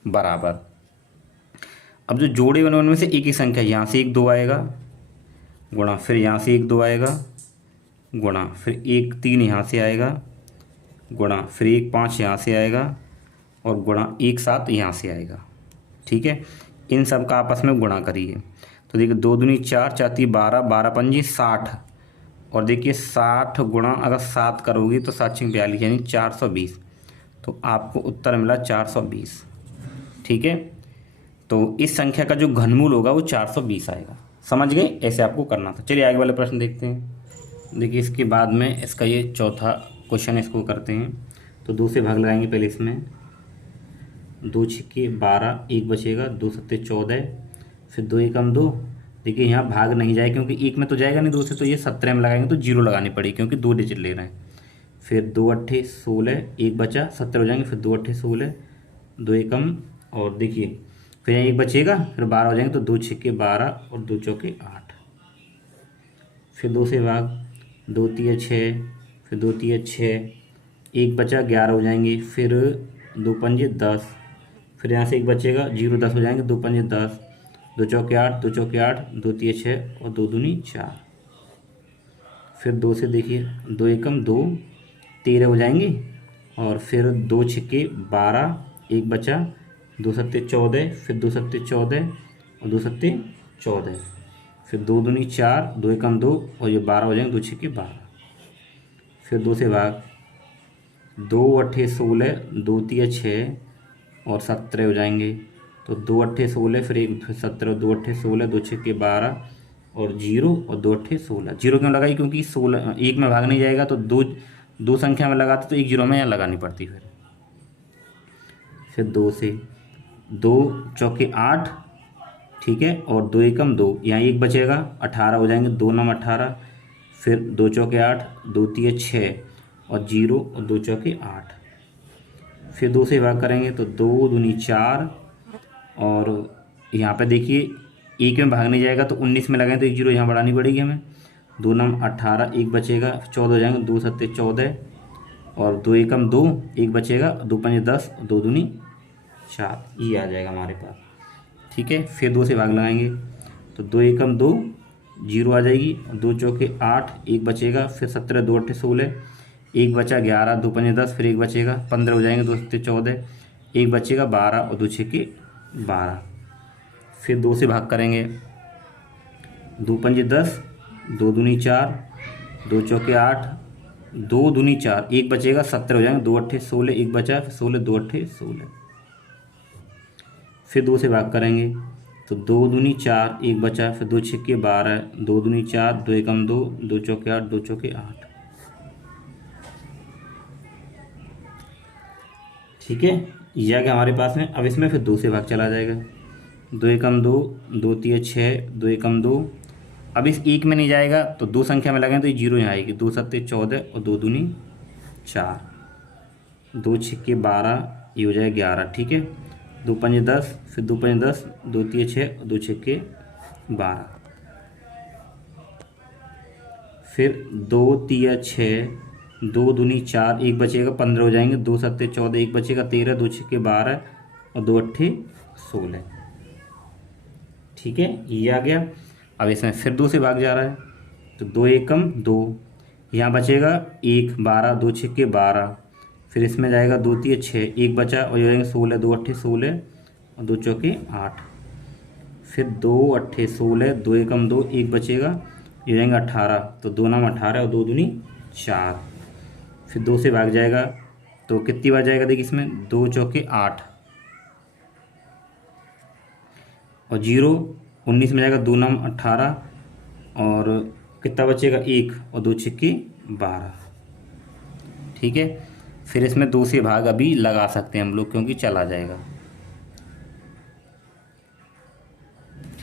बराबर। अब जो जोड़े बने उनमें से एक ही संख्या, यहाँ से 1 2 आएगा, गुणा, फिर यहाँ से 1 2 आएगा, गुणा, फिर 1 3 यहाँ से आएगा, गुणा, फिर 1 5 यहाँ से आएगा, और गुणा 1 7 यहाँ से आएगा, ठीक है। इन सब का आपस में गुणा करिए, तो देखिए 2 दूनी 4 4 3 12 12 पंजी 60, और देखिए 60 गुणा अगर 7 करोगी तो 7 6 42 यानी 420, तो आपको उत्तर मिला 420, ठीक है। तो इस संख्या का जो घनमूल होगा वो 420 आएगा, समझ गए, ऐसे आपको करना था। चलिए आगे वाले प्रश्न देखते हैं। देखिए इसके बाद में इसका ये चौथा क्वेश्चन, इसको करते हैं। तो 2 से भाग लगाएंगे पहले इसमें, 2 छिक्के 12, 1 बचेगा, 2 सत्ते 14, फिर 2 एकम 2। देखिए यहाँ भाग नहीं जाए क्योंकि 1 में तो जाएगा नहीं 2 से, तो ये 17 में लगाएंगे तो 0 लगानी पड़ेगी क्योंकि 2 डिजिट ले रहे हैं। फिर 2 अट्ठे 16, 1 बचा, 70 हो जाएंगे, फिर 2 अट्ठे 16, 2 एकम, और देखिए फिर यहाँ 1 बचेगा, फिर 12 हो जाएंगे, तो 2 छिक्के 12 और 2 चौके 8। फिर 2 से भाग, 2 तिया 6, फिर 2 तिया 6, 1 बचा, 11 हो जाएंगे, फिर 2 पंजे 10, फिर यहाँ से 1 बचेगा, 0 10 हो जाएंगे, 2 पंजे 10, 2 चौके 8, 2 चौके 8, 2 तिया 6 और 2 दूनी 4। फिर 2 से देखिए, 2 एकम 2, 13 हो जाएंगे, और फिर 2 छिक्के 12, 1 बचा, 2 सत्ते 14, फिर 2 सत्ते 14 और 2 सत्ते 14, फिर 2 दूनी 4, 2 एकम 2 और ये 12 हो जाएंगे, 2 छिक्के 12। फिर 2 से भाग, 2 अट्ठे 16, 2 तिया 6 और 17 हो जाएंगे, तो 2 अट्ठे 16, फिर 1 17, 2 अट्ठे 16, 2 छिक्के 12 और 0 और 2 अट्ठे 16। 0 क्यों लगाई, क्योंकि 16 1 में भाग नहीं जाएगा, तो दो संख्या में लगाते तो 1 0 में यहाँ लगानी पड़ती। फिर 2 से 2 चौके 8, ठीक है, और 2 एकम 2, यहाँ 1 बचेगा, 18 हो जाएंगे, 2 9 18, फिर 2 चौके 8, 2 तिया 6 और 0 और 2 चौके 8। फिर 2 से भाग करेंगे तो 2 दूनी 4, और यहाँ पे देखिए 1 में भाग नहीं जाएगा तो 19 में लगाएं तो 1 0 यहाँ बढ़ानी पड़ेगी हमें, 2 9 18, 1 बचेगा, 14 हो जाएंगे, 2 सत्ते 14 और 2 एकम 2, 1 बचेगा, 2 पंजे 10, 2 दूनी 4, ये आ जाएगा हमारे पास, ठीक है। फिर 2 से भाग लगाएंगे तो 2 एकम 2, 0 आ जाएगी, 2 चौके 8, 1 बचेगा, फिर 17, 2 अट्ठे 16, 1 बचा, 11, 2 पंजे 10, फिर 1 बचेगा, 15 हो जाएंगे, 2 सत्ते 14, 1 बचेगा, 12 और 2 छिक्के 12। फिर 2 से भाग करेंगे, 2 पंजे 10, 2 दूनी 4, 2 चौके 8, 2 दूनी 4, 1 बचेगा, 17 हो जाएंगे, 2 अट्ठे 16, 1 बचा, फिर 16, 2 अट्ठे 16। फिर 2 से भाग करेंगे तो 2 दूनी 4, 1 बचा, फिर 2 छिक्के 12, 2 दूनी 4, 2 एकम 2, 2 चौके 8, 2 चौके 8, ठीक है, ये आ गया हमारे पास में। अब इसमें फिर 2 से भाग चला जाएगा, 2 एकम 2, 2 तिया 6, 2 एकम 2। अब इस 1 में नहीं जाएगा तो 2 संख्या में लगाएं तो ये 0 यहाँ आएगी, 2 सत्ते 14 और 2 दूनी 4, 2 छिक्के 12, ये हो जाए 11, ठीक है, 2 पंजे 10, फिर 2 पंजे 10, 2 तिया 6 और 2 छिक्के 12, फिर 2 तिया 6, 2 दूनी 4, 1 बचेगा, 15 हो जाएंगे, 2 सत्ते 14, 1 बचेगा, 13, 2 छिक्के 12 और 2 अट्ठे 16, ठीक है, ये आ गया। अब इसमें फिर 2 से भाग जा रहा है तो 2 एकम 2, यहाँ बचेगा 1, 12, 2 छिक्के 12, फिर इसमें जाएगा 2 तिया 6, 1 बचा और ये हो जाएंगे 16, 2 अट्ठे 16 और 2 चौके 8, फिर 2 अट्ठे 16, 2 एकम 2, 1 बचेगा, ये हो जाएंगे 18, तो 2 9 18 और 2 दूनी 4। फिर 2 से भाग जाएगा तो कितनी बार जाएगा, देखिए इसमें 2 चौके 8 और 0, 19 में जाएगा, 2 9 18 और कितना बचेगा 1 और 2 छिक्के 12, ठीक है। फिर इसमें 2 से भाग अभी लगा सकते हैं हम लोग क्योंकि चला जाएगा,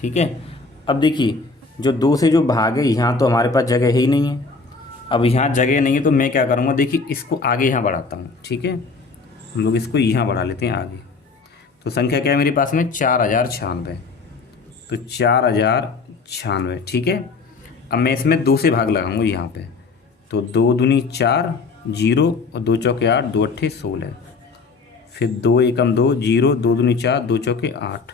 ठीक है। अब देखिए जो 2 से जो भाग है यहाँ तो हमारे पास जगह ही नहीं है, अब यहाँ जगह नहीं है तो मैं क्या करूँगा, देखिए इसको आगे यहाँ बढ़ाता हूँ, ठीक है, हम लोग इसको यहाँ बढ़ा लेते हैं आगे। तो संख्या क्या है मेरे पास में 4096, तो 4096। ठीक है, अब मैं इसमें 2 से भाग लगाऊंगा यहाँ पे, तो 2 दूनी 4, 0 और 2 चौके 8, 2 अट्ठे 16, फिर 2 एकम 2, 0, 2 दूनी 4, 2 चौके 8,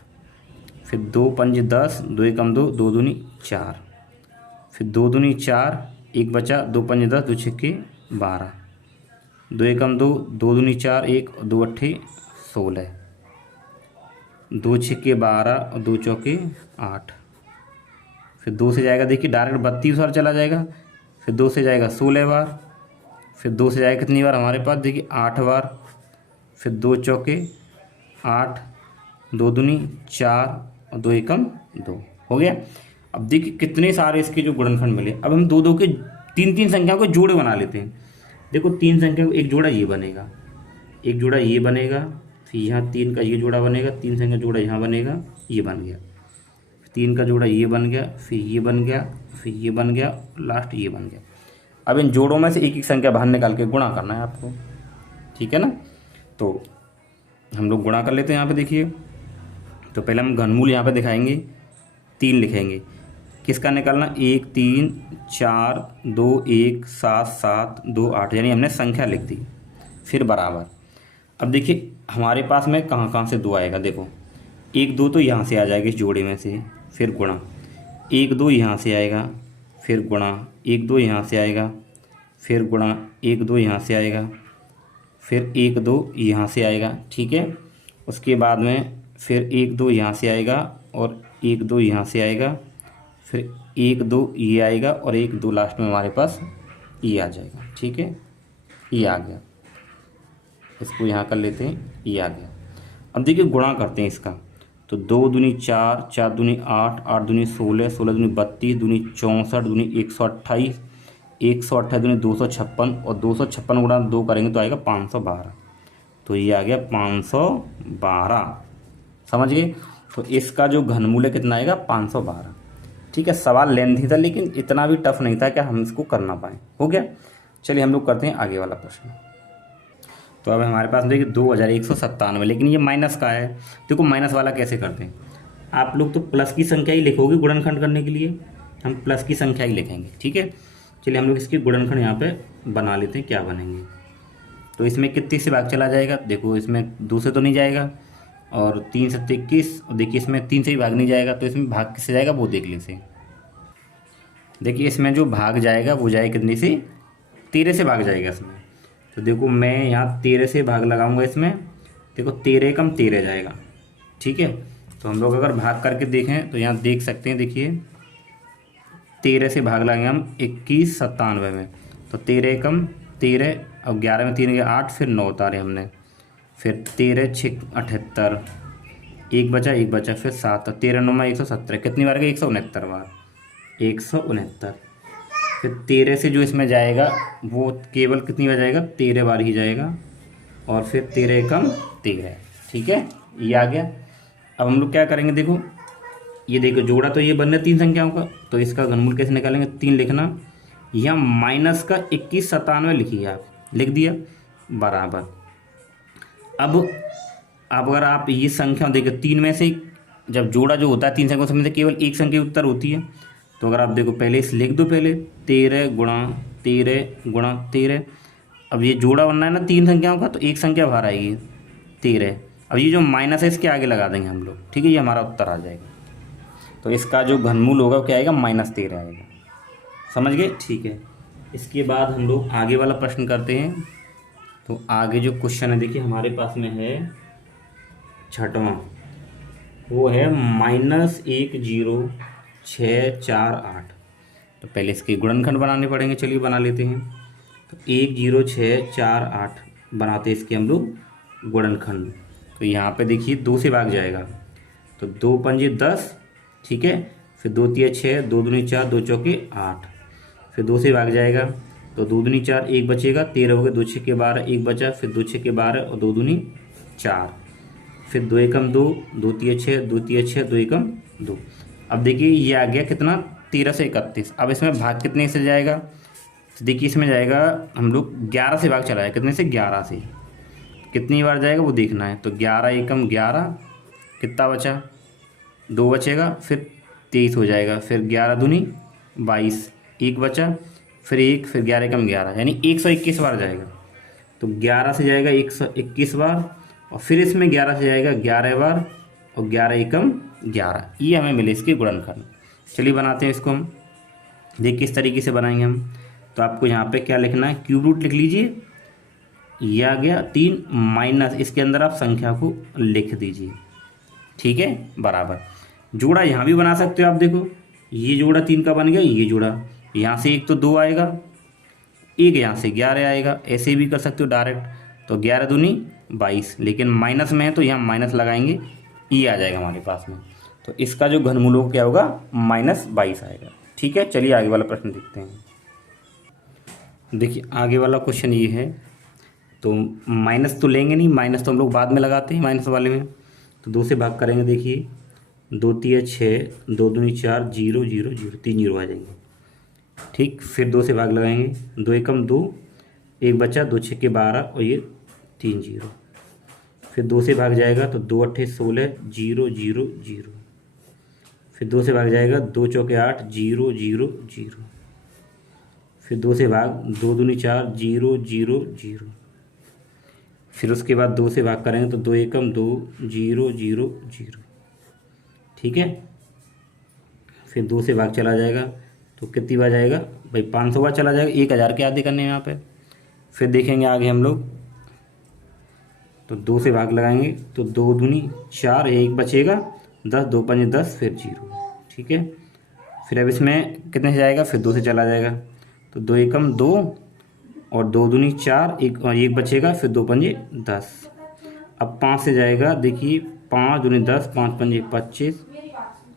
फिर 2 पंजे 10, 2 एकम 2, 2 दूनी 4, फिर 2 दूनी 4, 1 बचा, 2 पंजे 10, 2 छक्के 12, 2 एकम 2, 2 दूनी 4, 1 और 2 अट्ठे 16, 2 छक्के 12 और 2 चौके 8, फिर 2 से जाएगा देखिए डायरेक्ट 32 बार चला जाएगा, फिर 2 से जाएगा 16 बार, फिर 2 से जाएगा कितनी बार हमारे पास देखिए 8 बार, फिर 2 चौके 8, 2 दूनी 4 और 2 एकम 2 हो गया। अब देखिए कितने सारे इसके जो गुणनखंड मिले। अब हम दो दो के 3 संख्याओं को जोड़े बना लेते हैं। देखो 3 संख्या को एक जोड़ा ये बनेगा, एक जोड़ा ये बनेगा, फिर यहाँ 3 का ये जोड़ा बनेगा, 3 संख्या जोड़ा यहाँ बनेगा, ये बन गया, 3 का जोड़ा ये बन गया, फिर ये बन गया, फिर ये बन गया, लास्ट ये बन गया। अब इन जोड़ों में से एक एक संख्या बाहर निकाल के गुणा करना है आपको, ठीक है ना। तो हम लोग गुणा कर लेते हैं यहाँ पे देखिए। तो पहले हम घनमूल यहाँ पे दिखाएंगे, 3 लिखेंगे। किसका निकालना, 1 3 4 2 1 7 7 2 8, यानी हमने संख्या लिख दी। फिर बराबर। अब देखिए हमारे पास में कहाँ कहाँ से 2 आएगा, देखो 1 2 तो यहाँ से आ जाएगा इस जोड़े में से, फिर गुणा 1 2 यहाँ से आएगा, फिर गुणा 1 2 यहाँ से आएगा, फिर गुणा 1 2 यहाँ से आएगा, फिर 1 2 यहाँ से आएगा। ठीक है, उसके बाद में फिर 1 2 यहाँ से आएगा और 1 2 यहाँ से आएगा, फिर 1 2 ये आएगा और 1 2 लास्ट में हमारे पास ये आ जाएगा। ठीक है, ये आ गया, इसको यहाँ कर लेते हैं, ये आ गया। अब देखिए गुणा करते हैं इसका, तो 2 दूनी 4, 4 दूनी 8, 8 दूनी 16, 16 दूनी 32, दूनी 64, दूनी 128, 128 दूनी 256 और 256 गुणा 2 करेंगे तो आएगा 512। तो ये आ गया 512, समझ गए। तो इसका जो घनमूल है कितना आएगा, 512। ठीक है, सवाल लेंथी था लेकिन इतना भी टफ नहीं था कि हम इसको कर ना पाएँ। हो गया, चलिए हम लोग करते हैं आगे वाला प्रश्न। तो अब हमारे पास देखिए 2197, लेकिन ये माइनस का है। देखो माइनस वाला कैसे करते हैं, आप लोग तो प्लस की संख्या ही लिखोगे गुणनखंड करने के लिए, हम प्लस की संख्या ही लिखेंगे। ठीक है, चलिए हम लोग इसके गुणनखंड यहाँ पे बना लेते हैं, क्या बनेंगे। तो इसमें कितने से भाग चला जाएगा, देखो इसमें 2 से तो नहीं जाएगा, और 3 से 21, और देखिए इसमें 3 से ही भाग नहीं जाएगा, तो इसमें भाग किससे जाएगा वो देख लेते हैं। देखिए इसमें जो भाग जाएगा वो जाएगा कितने से, 13 से भाग जाएगा इसमें। तो देखो मैं यहाँ 13 से भाग लगाऊंगा इसमें, देखो 13 कम 13 जाएगा। ठीक है, तो हम लोग अगर भाग करके देखें तो यहाँ देख सकते हैं, देखिए 13 से भाग लगाएंगे हम 2197 में, तो 13 कम 13 और 11 में 3 गया 8, फिर 9 उतारे हमने, फिर 13 6 78, एक बचा, फिर 7, 13 9 में 117, कितनी बार गया 169 बार, 169। फिर 13 से जो इसमें जाएगा वो केवल कितनी बार जाएगा, 13 बार ही जाएगा, और फिर 13 कम 13। ठीक है, ये आ गया। अब हम लोग क्या करेंगे, देखो ये देखो जोड़ा तो ये बन रहा है 3 संख्याओं का, तो इसका घनमूल कैसे निकालेंगे, 3 लिखना, यहाँ माइनस का 2197 लिखिए, आप लिख दिया, बराबर। अब अगर आप ये संख्या देखो 3 में से जब जोड़ा जो होता है 3 संख्याओं में से केवल एक संख्या उत्तर होती है, तो अगर आप देखो पहले इस लिख दो, पहले 13 गुणा 13 गुणा 13। अब ये जोड़ा बनना है ना 3 संख्याओं का, तो एक संख्या बाहर आएगी 13। अब ये जो माइनस है इसके आगे लगा देंगे हम लोग। ठीक है, ये हमारा उत्तर आ जाएगा। तो इसका जो घनमूल होगा क्या आएगा, -13 आएगा, समझ गए। ठीक है, इसके बाद हम लोग आगे वाला प्रश्न करते हैं। तो आगे जो क्वेश्चन है देखिए हमारे पास में है 6वां, वो है -10648। तो पहले इसके गुणनखंड बनाने पड़ेंगे, चलिए बना लेते हैं। तो 10648 बनाते इसके हम लोग गुणनखंड। तो यहाँ पे देखिए 2 से भाग जाएगा, तो 2 पंजे 10, ठीक है, फिर 2 तिया 6, 2 दूनी 4, 2 चौके 8, फिर 2 से भाग जाएगा, तो 2 दूनी 4, 1 बचेगा, 13 हो गए, 2 छक्के 12, 1 बचा, फिर 2 छक्के 12 और 2 दूनी 4, फिर 2 एकम 2, 2 तिया 6, 2 तिया 6, 2 एकम 2। अब देखिए ये आ गया कितना, 13 से 31। अब इसमें भाग कितने से जाएगा, तो देखिए इसमें जाएगा हम लोग 11 से भाग चलाए, कितने से, 11 से। कितनी बार जाएगा वो देखना है। तो 11 एकम 11, कितना बचा, 2 बचेगा, फिर 23 हो जाएगा, फिर 11 दूनी 22, 1 बचा, फिर 1, फिर 11 एकम 11, यानी 121 बार जाएगा। तो 11 से जाएगा 121 बार, और फिर इसमें 11 से जाएगा 11 बार, और 11 एकम 11, ये हमें मिले इसके गुणनखंड। चलिए बनाते हैं इसको हम। देख किस तरीके से बनाएंगे हम। तो आपको यहाँ पे क्या लिखना है, क्यूब रूट लिख लीजिए, ये आ गया 3 माइनस इसके अंदर आप संख्या को लिख दीजिए, ठीक है, बराबर। जोड़ा यहाँ भी बना सकते हो आप, देखो ये जोड़ा 3 का बन गया, ये जोड़ा यहाँ से 1 तो 2 आएगा, 1 यहाँ से 11 आएगा, ऐसे भी कर सकते हो डायरेक्ट। तो 11 दूनी 22, लेकिन माइनस में है तो यहाँ माइनस लगाएंगे, ये आ जाएगा हमारे पास में। तो इसका जो घनमूल होगा क्या होगा, -22 आएगा, ठीक है। चलिए आगे वाला प्रश्न देखते हैं। देखिए आगे वाला क्वेश्चन ये है, तो माइनस तो लेंगे नहीं, माइनस तो हम लोग बाद में लगाते हैं माइनस वाले में। तो 2 से भाग करेंगे, देखिए 2 तिया 6, 2 दूनी 4, 0 0 0, 3 जीरो आ जाएंगे, ठीक। फिर 2 से भाग लगाएंगे, 2 एकम 2, 1 बचा, 2 छक्के 12, और ये 3 जीरो। फिर 2 से भाग जाएगा तो 2 अट्ठे 16, 0 0 0। फिर 2 से भाग जाएगा, 2 चौके 8, 0 0 0। फिर 2 से भाग, 2 दूनी 4, 0 0 0। फिर उसके बाद 2 से भाग करेंगे तो 2 एकम 2, 0 0 0, ठीक है। फिर 2 से भाग चला जाएगा तो कितनी बार जाएगा भाई, 500 बार चला जाएगा, 1000 के आधे करने हैं यहाँ पे। फिर देखेंगे आगे हम लोग, तो 2 से भाग लगाएंगे तो 2 दूनी 4, 1 बचेगा, 10, 2 पंजे 10, फिर 0, ठीक है। फिर अब इसमें कितने से जाएगा, फिर 2 से चला जाएगा, तो 2 एकम 2, और 2 दूनी 4, 1 और 1 बचेगा, फिर 2 पंजे 10। अब 5 से जाएगा, देखिए 5 दूनी 10, 5 पंजे 25।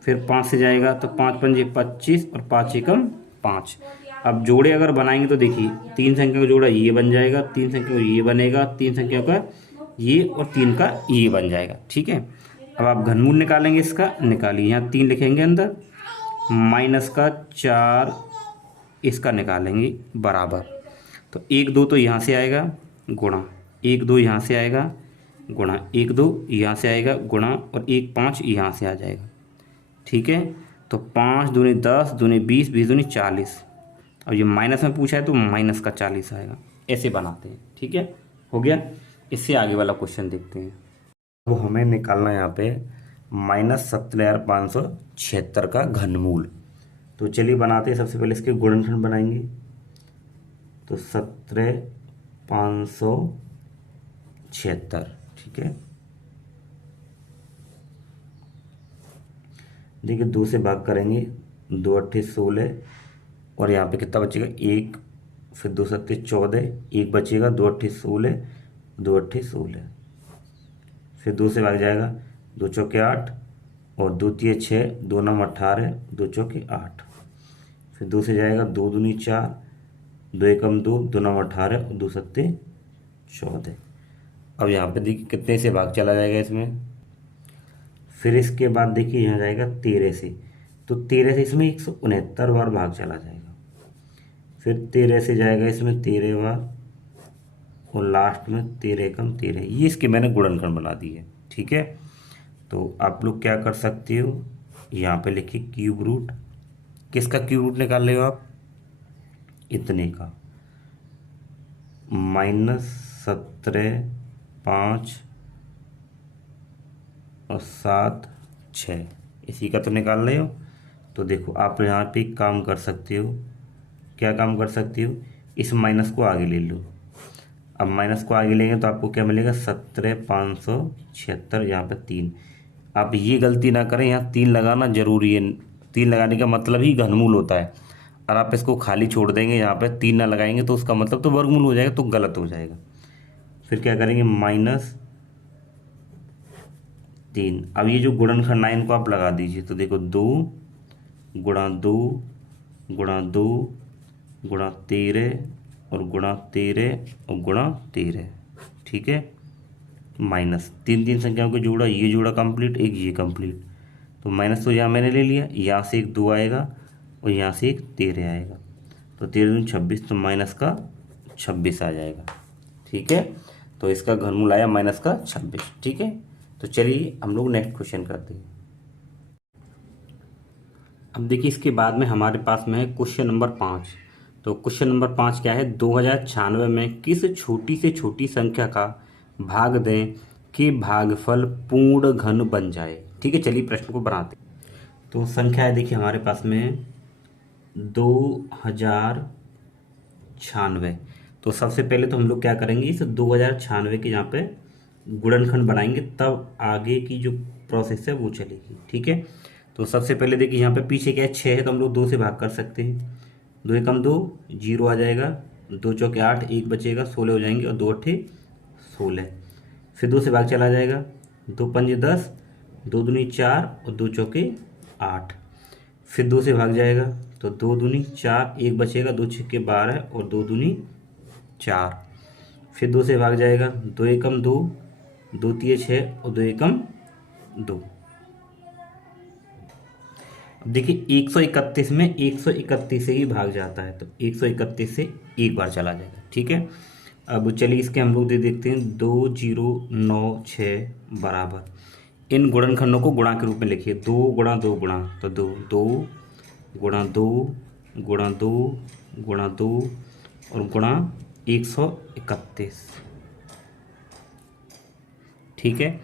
फिर 5 से जाएगा तो 5 पंजे 25, और 5 एकम 5। अब जोड़े अगर बनाएंगे तो देखिए 3 संख्या का जोड़ा ये बन जाएगा, 3 संख्या का ये बनेगा, 3 संख्या का ये, और 3 का ये बन जाएगा, ठीक है। अब आप घनमूल निकालेंगे इसका, निकालिए, यहाँ 3 लिखेंगे अंदर, माइनस का 4 इसका निकालेंगे, बराबर। तो 1 2 तो यहाँ से आएगा, गुणा 1 2 यहाँ से आएगा, गुणा 1 2 यहाँ से आएगा, गुणा, और 1 5 यहाँ से आ जाएगा, ठीक है। तो 5 दूनी 10, दूनी 20, 20 दूनी 40। और ये माइनस में पूछा है तो माइनस का 40 आएगा, ऐसे बनाते हैं, ठीक है, हो गया। इससे आगे वाला क्वेश्चन देखते हैं। वो हमें निकालना है यहाँ पे -17,576 का घनमूल। तो चलिए बनाते हैं। सबसे पहले इसके गुणनखंड बनाएंगे, तो 17,576, ठीक है। देखिए 2 से भाग करेंगे, 2 अट्ठे 16, और यहाँ पे कितना बचेगा 1, फिर 2 सत्ते 14, 1 बचेगा, 2 अट्ठे 16, 2 अट्ठे 16। फिर 2 से भाग जाएगा, 2 चौके 8, और 2 तिये 6, 2 नम 18, 2 चौके 8। फिर 2 से जाएगा, 2 दूनी 4, 2 एकम 2, 2 नम 18, और 2 सत्ते 14। अब यहाँ पे देखिए कितने से भाग चला जाएगा इसमें। फिर इसके बाद देखिए यहाँ जाएगा 13 से, तो 13 से इसमें 169 बार भाग चला जाएगा। फिर 13 से जाएगा इसमें 13 बार, और लास्ट में 13 एकम 13। ये इसके मैंने गुणनखंड बना दी है, ठीक है। तो आप लोग क्या कर सकते हो, यहाँ पे लिखिए क्यूब रूट। किसका क्यूब रूट निकाल रहे हो आप, इतने का, -17 5 और 7 6, इसी का तो निकाल रहे हो। तो देखो आप यहाँ पे एक काम कर सकते हो, क्या काम कर सकते हो, इस माइनस को आगे ले लो। अब माइनस को आगे लेंगे तो आपको क्या मिलेगा, 17,576, यहाँ पे 3। आप ये गलती ना करें, यहाँ 3 लगाना जरूरी है। 3 लगाने का मतलब ही घनमूल होता है, और आप इसको खाली छोड़ देंगे, यहाँ पे 3 ना लगाएंगे तो उसका मतलब तो वर्गमूल हो जाएगा, तो गलत हो जाएगा। फिर क्या करेंगे, -3। अब ये जो गुणनखंड है इनको आप लगा दीजिए। तो देखो 2 गुणा 2 गुणा 2 गुणा 13, और गुणा 13, और गुणा 13, ठीक है। माइनस 3 संख्याओं को जोड़ा, ये जोड़ा कंप्लीट, एक ये कंप्लीट। तो माइनस तो यहाँ मैंने ले लिया, यहाँ से एक 2 आएगा, और यहाँ से एक 13 आएगा। तो 13 26, तो माइनस का 26 आ जाएगा, ठीक है। तो इसका घनमूल आया -26, ठीक है। तो चलिए हम लोग नेक्स्ट क्वेश्चन करते हैं। अब देखिए इसके बाद में हमारे पास में है क्वेश्चन नंबर 5। तो क्वेश्चन नंबर 5 क्या है, 2096 में किस छोटी से छोटी संख्या का भाग दें कि भागफल पूर्ण घन बन जाए। ठीक है, चलिए प्रश्न को बनाते हैं। तो संख्या है देखिए हमारे पास में 2096। तो सबसे पहले तो हम लोग क्या करेंगे, इस 2096 के यहाँ पे गुणनखंड बनाएंगे, तब आगे की जो प्रोसेस है वो चलेगी। ठीक है, तो सबसे पहले देखिए यहाँ पे पीछे क्या है, 6 है, तो हम लोग 2 से भाग कर सकते हैं। 2 एकम 2, 0 आ जाएगा। 2 चौके 8, 1 बचेगा, 16 हो जाएंगे, और 2 अट्ठे 16। फिर 2 से भाग चला जाएगा, 2 पंजे 10, 2 दूनी 4 और 2 चौके 8। फिर 2 से भाग जाएगा, तो 2 दूनी 4, 1 बचेगा, 2 छक्के 12 और 2 दूनी 4। फिर 2 से भाग जाएगा, 2 एकम 2, 2 तिये 6 और 2 एकम 2। अब देखिए 131 में 131 से ही भाग जाता है, तो 131 से एक बार चला जाएगा। ठीक है, अब चलिए इसके हम लोग दे देखते हैं। 2096 बराबर, इन गुणनखंडों को गुणा के रूप में लिखिए। 2 गुणा 2 गुणा, तो 2 2 गुणा 2 गुणा 2 गुणा 2 और गुणा 131। ठीक है,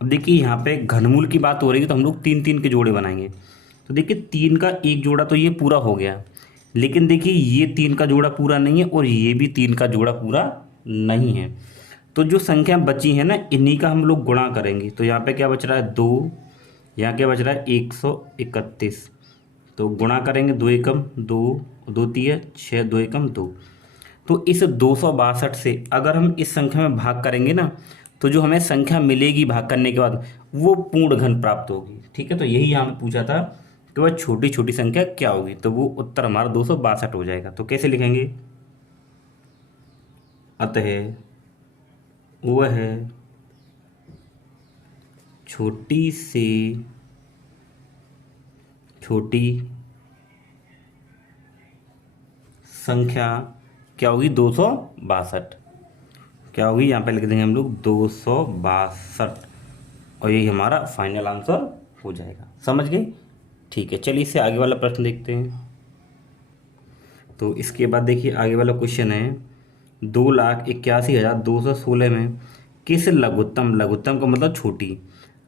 अब देखिए यहाँ पे घनमूल की बात हो रही है, तो हम लोग 3 3 के जोड़े बनाएंगे। तो देखिए 3 का एक जोड़ा तो ये पूरा हो गया, लेकिन देखिए ये 3 का जोड़ा पूरा नहीं है और ये भी 3 का जोड़ा पूरा नहीं है। तो जो संख्या बची है ना, इन्हीं का हम लोग गुणा करेंगे। तो यहाँ पे क्या बच रहा है, 2, यहाँ क्या बच रहा है 131। तो गुणा करेंगे, 2 एकम 2, 2 तिये 6, 2 एकम 2। तो इस 262 से अगर हम इस संख्या में भाग करेंगे ना, तो जो हमें संख्या मिलेगी भाग करने के बाद, वो पूर्ण घन प्राप्त होगी। ठीक है, तो यही यहाँ पे पूछा था कि वह छोटी छोटी संख्या क्या होगी, तो वो उत्तर हमारा 262 हो जाएगा। तो कैसे लिखेंगे, अतः वह छोटी से छोटी संख्या क्या होगी, 262। क्या होगी, यहाँ पे लिख देंगे हम लोग 262, और यही हमारा फाइनल आंसर हो जाएगा। समझ गए। ठीक है, चलिए इससे आगे वाला प्रश्न देखते हैं। तो इसके बाद देखिए आगे वाला क्वेश्चन है, 2,81,216 में किस लघुत्तम, लघुत्तम का मतलब छोटी,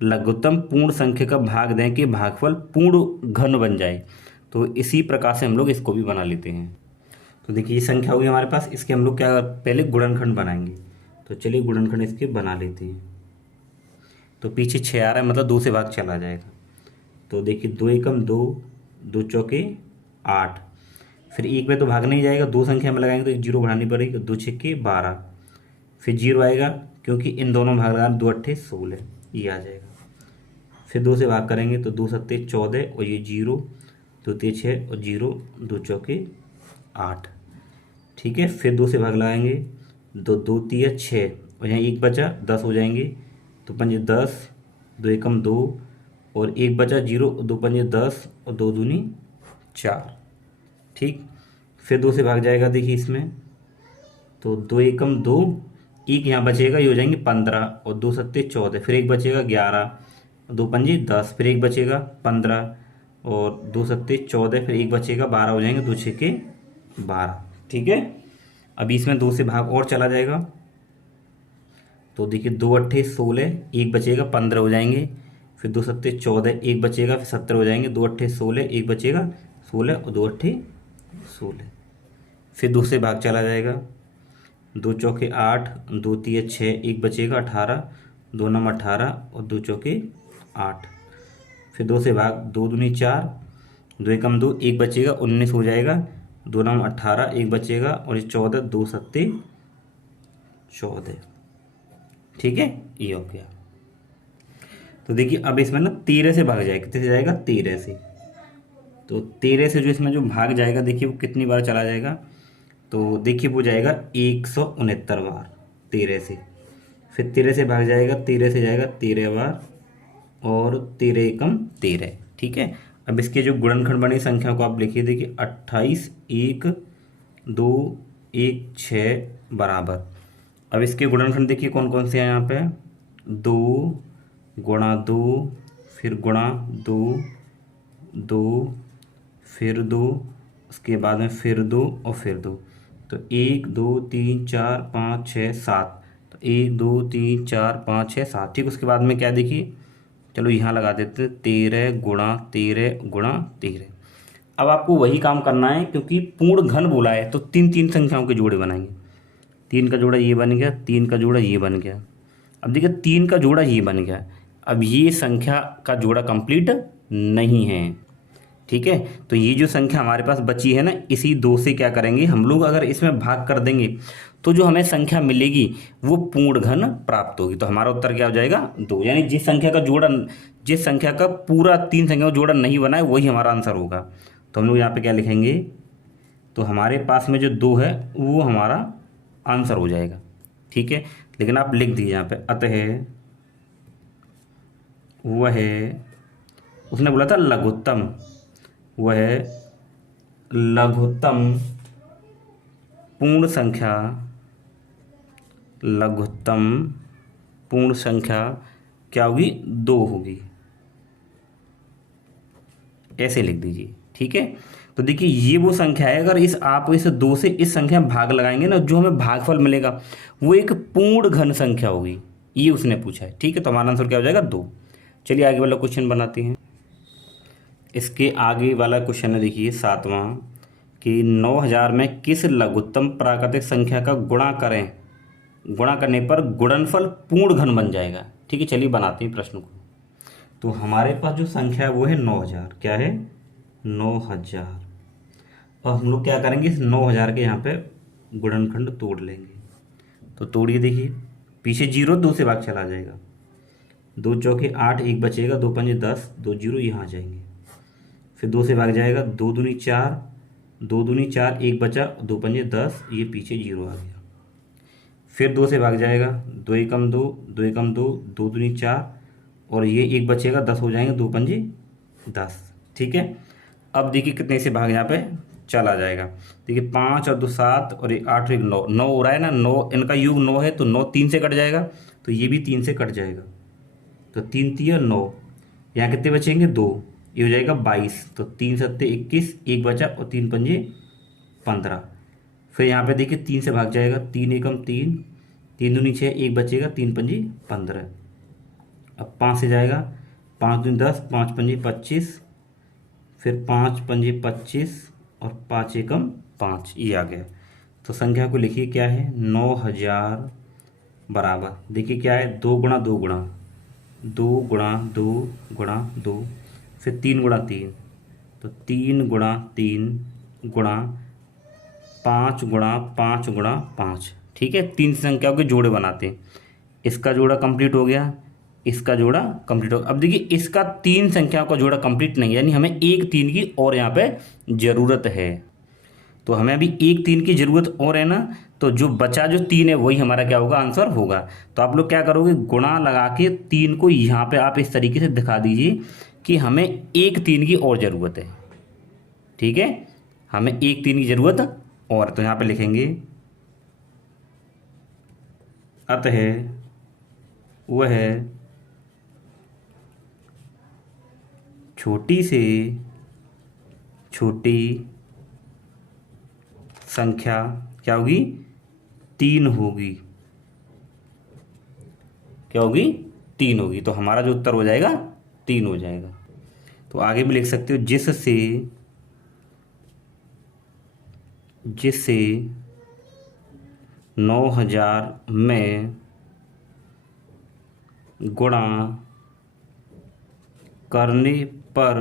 लघुत्तम पूर्ण संख्या का भाग दें कि भागफल पूर्ण घन बन जाए। तो इसी प्रकार से हम लोग इसको भी बना लेते हैं। तो देखिए ये संख्या होगी हमारे पास, इसके हम लोग क्या पहले गुणनखंड बनाएंगे। तो चलिए गुणनखंड इसके बना लेते हैं। तो पीछे 6 आ रहा है, मतलब 2 से भाग चला जाएगा। तो देखिए 2 एकम 2, 2 चौके 8। फिर 1 में तो भाग नहीं जाएगा, 2 संख्या में लगाएंगे तो एक 0 बढ़ानी पड़ेगी, 2 छक्के 12। फिर 0 आएगा, क्योंकि इन दोनों भाग लगा, 2 अट्ठे 16, ये आ जाएगा। फिर 2 से भाग करेंगे तो 2 सत्ते 14 और ये 0, 2 तिये 6 और 0, 2 चौके 8। ठीक है, फिर 2 से भाग लगाएंगे, 2 तिये 6 और यहाँ 1 बचा, 10 हो जाएंगे। तो पंजे 10, 2 एकम 2 और 1 बचा 0, 2 पंजे 10 और 2 दूनी 4। ठीक, फिर 2 से भाग जाएगा देखिए इसमें, तो 2 एकम 2, 1 यहाँ बचेगा, ये हो जाएंगे 15 और 2 सत्ते 14। फिर 1 बचेगा 11, 2 पंजे 10, फिर 1 बचेगा 15 और 2 सत्ते 14, फिर 1 बचेगा 12 हो जाएंगे, 2 छक्के 12। ठीक है, अभी इसमें 2 से भाग और चला जाएगा। तो देखिए 2 अट्ठे 16, 1 बचेगा 15 हो जाएंगे, फिर 2 सत्ते 14, 1 बचेगा, फिर 70 हो जाएंगे, 2 अट्ठे 16, 1 बचेगा 16 और 2 अट्ठे 16। फिर 2 से भाग चला जाएगा, 2 चौके 8, 2 तिये 6, 1 बचेगा 18, 2 नम 18 और 2 चौके 8। फिर 2 से भाग, 2 दूनी 4, 2 एकम 2, 1 बचेगा 19 हो जाएगा, 2 नम 18, 1 बचेगा और ये 14, 2 सत्ते 14। ठीक है, ये हो गया। तो देखिए अब इसमें ना 13 से भाग जाएगा, कितने से जाएगा, 13 से। तो 13 से जो इसमें जो भाग जाएगा, देखिए वो कितनी बार चला जाएगा, तो देखिए वो जाएगा 169 बार 13 से। फिर 13 से भाग जाएगा, 13 से जाएगा 13 बार और 13 एकम 13। ठीक है, अब इसके जो गुणनखंड बनी संख्या को आप लिखिए, देखिए 28, 1, 2, 1, 6 बराबर। अब इसके गुणनखंड देखिए कौन कौन से हैं यहाँ पे, 2 गुणा 2, फिर गुणा 2, 2 फिर 2, उसके बाद में फिर 2 और फिर 2। तो 1 2 3 4 5 6 7। तो 1 2 3 4 5 6 7। ठीक, उसके बाद में क्या देखिए, चलो यहाँ लगा देते 13 गुणा 13 गुणा 13। अब आपको वही काम करना है, क्योंकि पूर्ण घन बोला है तो तीन तीन संख्याओं के जोड़े बनाएंगे। 3 का जोड़ा ये बन गया, 3 का जोड़ा ये बन गया। अब देखिए 3 का जोड़ा ये बन गया। अब ये संख्या का जोड़ा कंप्लीट नहीं है। ठीक है, तो ये जो संख्या हमारे पास बची है ना, इसी 2 से क्या करेंगे हम लोग, अगर इसमें भाग कर देंगे तो जो हमें संख्या मिलेगी वो पूर्ण घन प्राप्त होगी। तो हमारा उत्तर क्या हो जाएगा, 2। यानी जिस संख्या का जोड़ा, जिस संख्या का पूरा 3 संख्या का जोड़ा नहीं बना है वही हमारा आंसर होगा। तो हम लोग यहाँ पे क्या लिखेंगे, तो हमारे पास में जो 2 है वो हमारा आंसर हो जाएगा। ठीक है, लेकिन आप लिख दीजिए यहाँ पे, अतः वह, उसने बोला था लघुत्तम, वह लघुत्तम पूर्ण संख्या, लघुत्तम पूर्ण संख्या क्या होगी, 2 होगी। ऐसे लिख दीजिए। ठीक है, तो देखिए ये वो संख्या है, अगर आप इस 2 से इस संख्या में भाग लगाएंगे ना, जो हमें भागफल मिलेगा वो एक पूर्ण घन संख्या होगी। ये उसने पूछा है। ठीक है, तो हमारा आंसर क्या हो जाएगा, 2। चलिए आगे वाला क्वेश्चन बनाते हैं। इसके आगे वाला क्वेश्चन है, देखिए 7वां, कि 9000 में किस लघुत्तम प्राकृतिक संख्या का गुणा करें, गुणा करने पर गुणनफल पूर्ण घन बन जाएगा। ठीक है, चलिए बनाते हैं प्रश्न को। तो हमारे पास जो संख्या है वो है 9000। क्या है, 9000। और हम लोग क्या करेंगे, इस 9000 के यहाँ पे गुणनखंड तोड़ लेंगे। तो तोड़िए, देखिए पीछे 0 2 से भाग चला जाएगा, 2 चौके 8, 1 बचेगा, 2 पंजे 10, 2 0 यहाँ आ जाएंगे। फिर 2 से भाग जाएगा, 2 दूनी 4, 2 दूनी 4, 1 बचा, 2 पंजे 10, ये पीछे 0 आ गया। फिर 2 से भाग जाएगा, 2 एकम 2, 2 एकम 2, 2 दूनी 4, और ये 1 बचेगा, 10 हो जाएंगे, 2 पंजे 10। ठीक है, अब देखिए कितने से भाग यहाँ पे चला जाएगा। देखिए 5 और 2 7 और 8 और 1 9, 9 हो रहा है ना, 9 इनका योग 9 है, तो 9 3 से कट जाएगा, तो ये भी 3 से कट जाएगा। तो 3 3 9, यहाँ कितने बचेंगे, 2, ये हो जाएगा 22। तो 3 सत्ते 21, 1 बचा, और 3 पंजे 15। फिर यहाँ पे देखिए 3 से भाग जाएगा, 3 एकम 3, 3 दूनी 6, 1 बचेगा, 3 पंजे 15। अब 5 से जाएगा, 5 दूनी 10, 5 पंजे 25, फिर 5 पंजे 25 और 5 एकम 5, ये आ गया। तो संख्या को लिखिए क्या है, 9000 बराबर, देखिए क्या है, 2 गुणा 2 गुणा 2 गुणा 2 गुणा 2, फिर 3 गुणा 3, तो 3 गुणा 3 गुणा 5 गुणा 5 गुणा 5। ठीक है, 3 संख्याओं के जोड़े बनाते हैं। इसका जोड़ा कंप्लीट हो गया, इसका जोड़ा कंप्लीट हो गया। अब देखिए इसका 3 संख्याओं का जोड़ा कंप्लीट नहीं है, यानी हमें एक 3 की और यहाँ पे ज़रूरत है। तो हमें अभी एक 3 की ज़रूरत और है ना, तो जो बचा जो 3 है वही हमारा क्या होगा, आंसर होगा। तो आप लोग क्या करोगे, गुणा लगा के 3 को यहाँ पे आप इस तरीके से दिखा दीजिए कि हमें एक 3 की और ज़रूरत है। ठीक है, हमें एक 3 की ज़रूरत और, तो यहाँ पे लिखेंगे, अतः वह छोटी से छोटी संख्या क्या होगी, 3 होगी। क्या होगी, 3 होगी। तो हमारा जो उत्तर हो जाएगा 3 हो जाएगा। तो आगे भी लिख सकते हो, जिससे 9000 में गुणा करने पर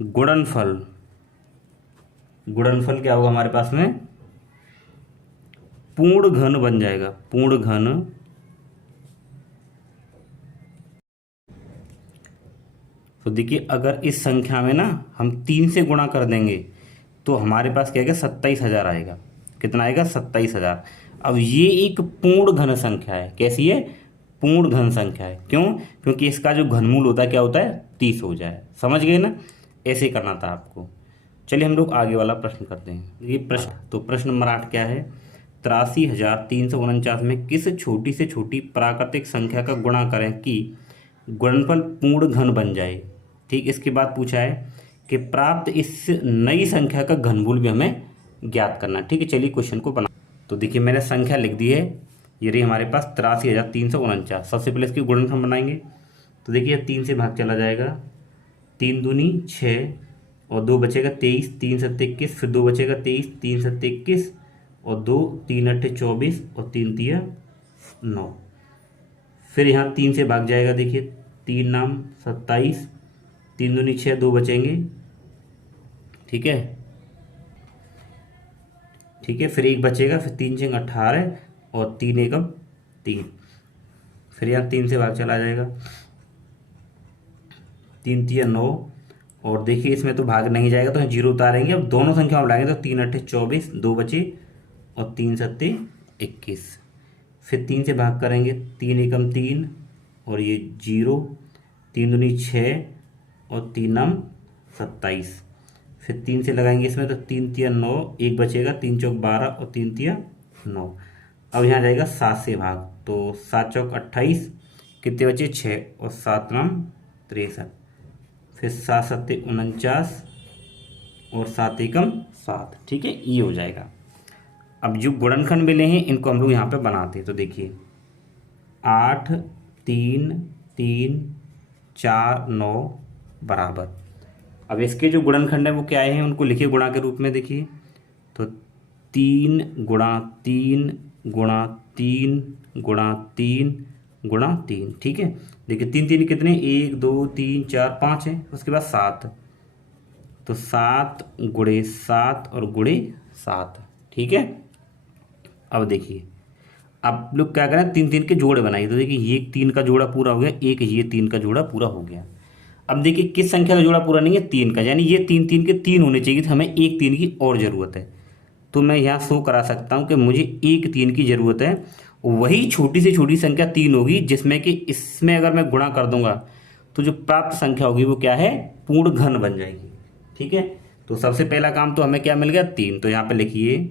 गुणनफल क्या होगा हमारे पास में, पूर्ण घन बन जाएगा, पूर्ण घन। तो देखिए अगर इस संख्या में ना हम 3 से गुणा कर देंगे तो हमारे पास क्या आएगा, 27,000 आएगा। कितना आएगा, 27,000। अब ये एक पूर्ण घन संख्या है। कैसी है, पूर्ण घन संख्या है। क्यों, क्योंकि इसका जो घनमूल होता है क्या होता है, 30 हो जाए। समझ गए ना, ऐसे करना था आपको। चलिए हम लोग आगे वाला प्रश्न करते हैं। ये प्रश्न, तो प्रश्न नंबर 8 क्या है, 83,349 में किस छोटी से छोटी प्राकृतिक संख्या का गुणा करें कि गुणनफल पूर्ण घन बन जाए। ठीक, इसके बाद पूछा है कि प्राप्त इस नई संख्या का घनमूल भी हमें ज्ञात करना है। ठीक है, चलिए क्वेश्चन को बना। तो देखिए मैंने संख्या लिख दी है, ये रही हमारे पास 83,349। सबसे पहले इसकी गुणनखंड बनाएंगे। तो देखिए 3 से भाग चला जाएगा, 3 दूनी 6 और 2 बचेगा 23, 3 सत्ते 21, फिर 2 बचेगा 23, 3 सत्ते 21 और 2, 3 अट्ठे 24 और 3 तिया 9। फिर यहाँ 3 से भाग जाएगा, देखिए 3 नाम 27, 3 दूनी 6, 2 बचेंगे। ठीक है, ठीक है, फिर 1 बचेगा, फिर 3 छंग 18 और 3 एकम 3। फिर यहाँ 3 से भाग चला जाएगा, 3 तिया 9 और देखिए इसमें तो भाग नहीं जाएगा तो हम 0 उतारेंगे। अब दोनों संख्या में लाएंगे तो 3 अट्ठे 24, 2 बचे और 3 सत्ते 21। फिर 3 से भाग करेंगे, 3 एकम 3 और ये 0, 3 दूनी 6 और 3 नाम 27। फिर 3 से लगाएंगे इसमें तो 3 तिया 9, 1 बचेगा, 3 चौक 12 और 3 तिया 9। अब यहाँ जाएगा 7 से भाग, तो 7 चौक 28, कितने बचे 6 और 7 नाम 63। फिर 7 सत्ते 49 और 7 एकम 7। ठीक है, ये हो जाएगा। अब जो गुणनखंड मिले हैं इनको हम लोग यहाँ पे बनाते हैं। तो देखिए 8 3 3 4 9 बराबर। अब इसके जो गुणनखंड है वो क्या है, उनको लिखिए गुणा के रूप में। देखिए तो 3 गुणा 3 गुणा 3 गुणा 3 गुणा 3। ठीक है, देखिए 3 3 कितने, 1 2 3 4 5 है, उसके बाद 7, तो 7 गुणे 7 और गुणे 7। ठीक है, अब देखिए आप लोग क्या करें, 3 3 के जोड़े बनाइए। तो देखिए ये 3 का जोड़ा पूरा हो गया, एक ये 3 का जोड़ा पूरा हो गया। अब देखिए किस संख्या का जोड़ा पूरा नहीं है, 3 का, यानी ये 3 3 के 3 होने चाहिए, तो हमें एक 3 की और ज़रूरत है। तो मैं यहाँ शो करा सकता हूँ कि मुझे एक 3 की ज़रूरत है। वही छोटी से छोटी संख्या 3 होगी जिसमें कि इसमें अगर मैं गुणा कर दूंगा तो जो प्राप्त संख्या होगी वो क्या है, पूर्ण घन बन जाएगी। ठीक है, तो सबसे पहला काम तो हमें क्या मिल गया, 3। तो यहाँ पे लिखिए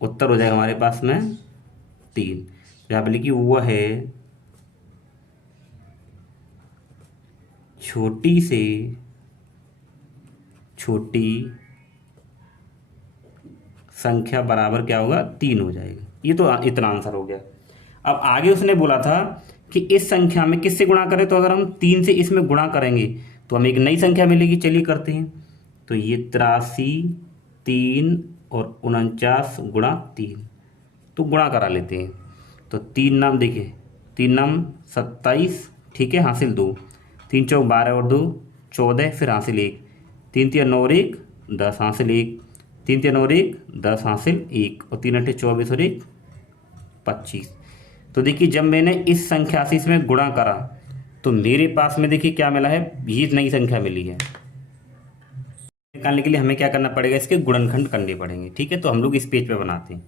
उत्तर हो जाएगा हमारे पास में 3। यहाँ पे लिखिए वह है छोटी से छोटी संख्या बराबर क्या होगा, 3 हो जाएगा। ये तो इतना आंसर हो गया। अब आगे उसने बोला था कि इस संख्या में किससे गुणा करें, तो अगर हम 3 से इसमें गुणा करेंगे तो हमें एक नई संख्या मिलेगी। चलिए करते हैं। तो ये 83 3 और 49 गुणा 3, तो गुणा करा लेते हैं। तो 3 नाम देखिए, 3 नाम 27, ठीक है, हासिल 2, 3 चौक 12 और 2 14, फिर हासिल 1, 3 तिया 9 और 1 10, हासिल 1, 3 तिया 9 और 1 10, हासिल 1 और 3 अट्ठे 24 और 1 25। तो देखिए जब मैंने इस संख्या से इसमें गुणा करा तो मेरे पास में देखिए क्या मिला है, ये नई संख्या मिली है। निकालने के लिए हमें क्या करना पड़ेगा, इसके गुणनखंड करने पड़ेंगे। ठीक है, तो हम लोग इस पेज पे बनाते हैं।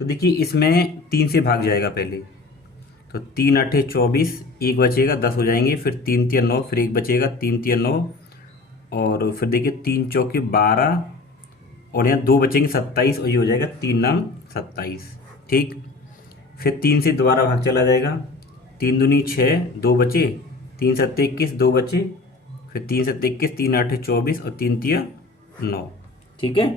तो देखिए इसमें 3 से भाग जाएगा पहले, तो 3 अट्ठे 24, 1 बचेगा 10 हो जाएंगे, फिर 3 तिया 9, फिर 1 बचेगा 3 तिया 9 और फिर देखिए 3 चौके 12 और यहाँ 2 बचेंगे 27 और ये हो जाएगा 3 नाम 27। ठीक, फिर 3 से दोबारा भाग चला जाएगा, 3 दूनी 6, 2 बचे, 3 सत्ते 21, 2 बचे, फिर 3 सत्ते 21, 3 अट्ठे 24 और 3 तिया 9। ठीक है,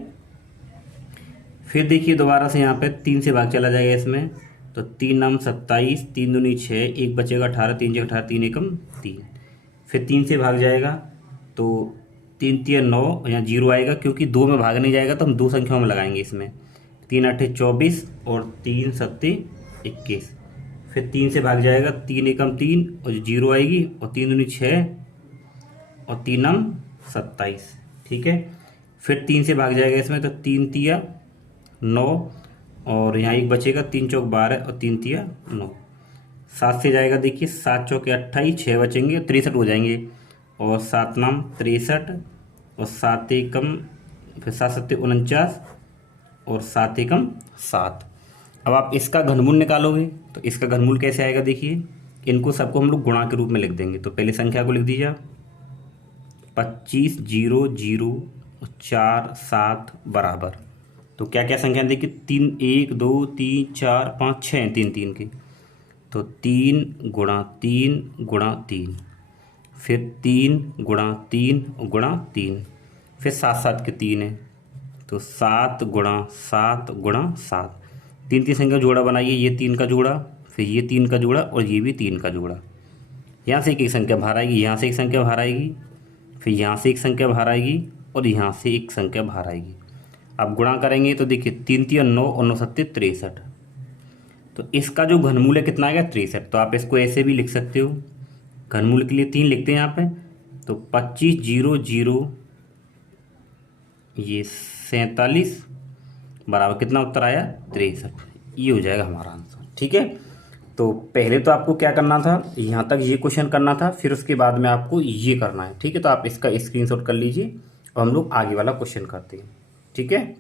फिर देखिए दोबारा से यहाँ पे 3 से भाग चला जाएगा इसमें, तो 3 नाम 27, 3 दूनी 6, 1 बचेगा 18, 3 छः 18, 3 एकम 3। फिर 3 से भाग जाएगा तो 3 तिया 9, यहाँ 0 आएगा क्योंकि 2 में भाग नहीं जाएगा तो हम 2 संख्याओं में लगाएंगे इसमें, 3 अट्ठे 24 और 3 सत्ते 21। फिर 3 से भाग जाएगा, 3 एकम 3 और 0 आएगी और 3 दूनी 6 और 3 नाम 27। ठीक है, फिर 3 से भाग जाएगा इसमें, तो 3 तिया 9 और यहाँ 1 बचेगा, 3 चौक 12 और 3 तिया 9। 7 से जाएगा, देखिए 7 चौके 28, 6 बचेंगे 63 हो जाएंगे और 7 नाम 63 और 7 एकम, फिर 7 सत्ते 49 और 7 एकम 7। अब आप इसका घनमूल निकालोगे तो इसका घनमूल कैसे आएगा, देखिए इनको सबको हम लोग गुणा के रूप में लिख देंगे। तो पहले संख्या को लिख दीजिए आप, 25 0 0 4 7 बराबर। तो क्या क्या संख्या देखिए, 3 1 2 3 4 5 6 3 3 के, तो 3 गुणा 3 गुणा 3, फिर 3 गुणा 3 गुणा 3, फिर 7 7 के 3 है, तो 7 × 7 × 7, 3 3 संख्या जोड़ा बनाइए, ये 3 का जोड़ा, फिर ये 3 का जोड़ा और ये भी 3 का जोड़ा। यहाँ से एक संख्या बाहर आएगी, यहाँ से एक संख्या बाहर आएगी, फिर यहाँ से एक संख्या बाहर आएगी और यहाँ से एक संख्या बाहर आएगी। अब गुणा करेंगे तो देखिए 3 3 9 और 9 7 63, तो इसका जो घनमूल है कितना आएगा 63। तो आप इसको ऐसे भी लिख सकते हो, घनमूल के लिए 3 लिखते हैं यहाँ पे, तो 25 0 0 ये 47 बराबर कितना उत्तर आया 63। ये हो जाएगा हमारा आंसर। ठीक है, तो पहले तो आपको क्या करना था, यहाँ तक ये क्वेश्चन करना था, फिर उसके बाद में आपको ये करना है। ठीक है, तो आप इसका स्क्रीनशॉट कर लीजिए और हम लोग आगे वाला क्वेश्चन करते हैं। ठीक है,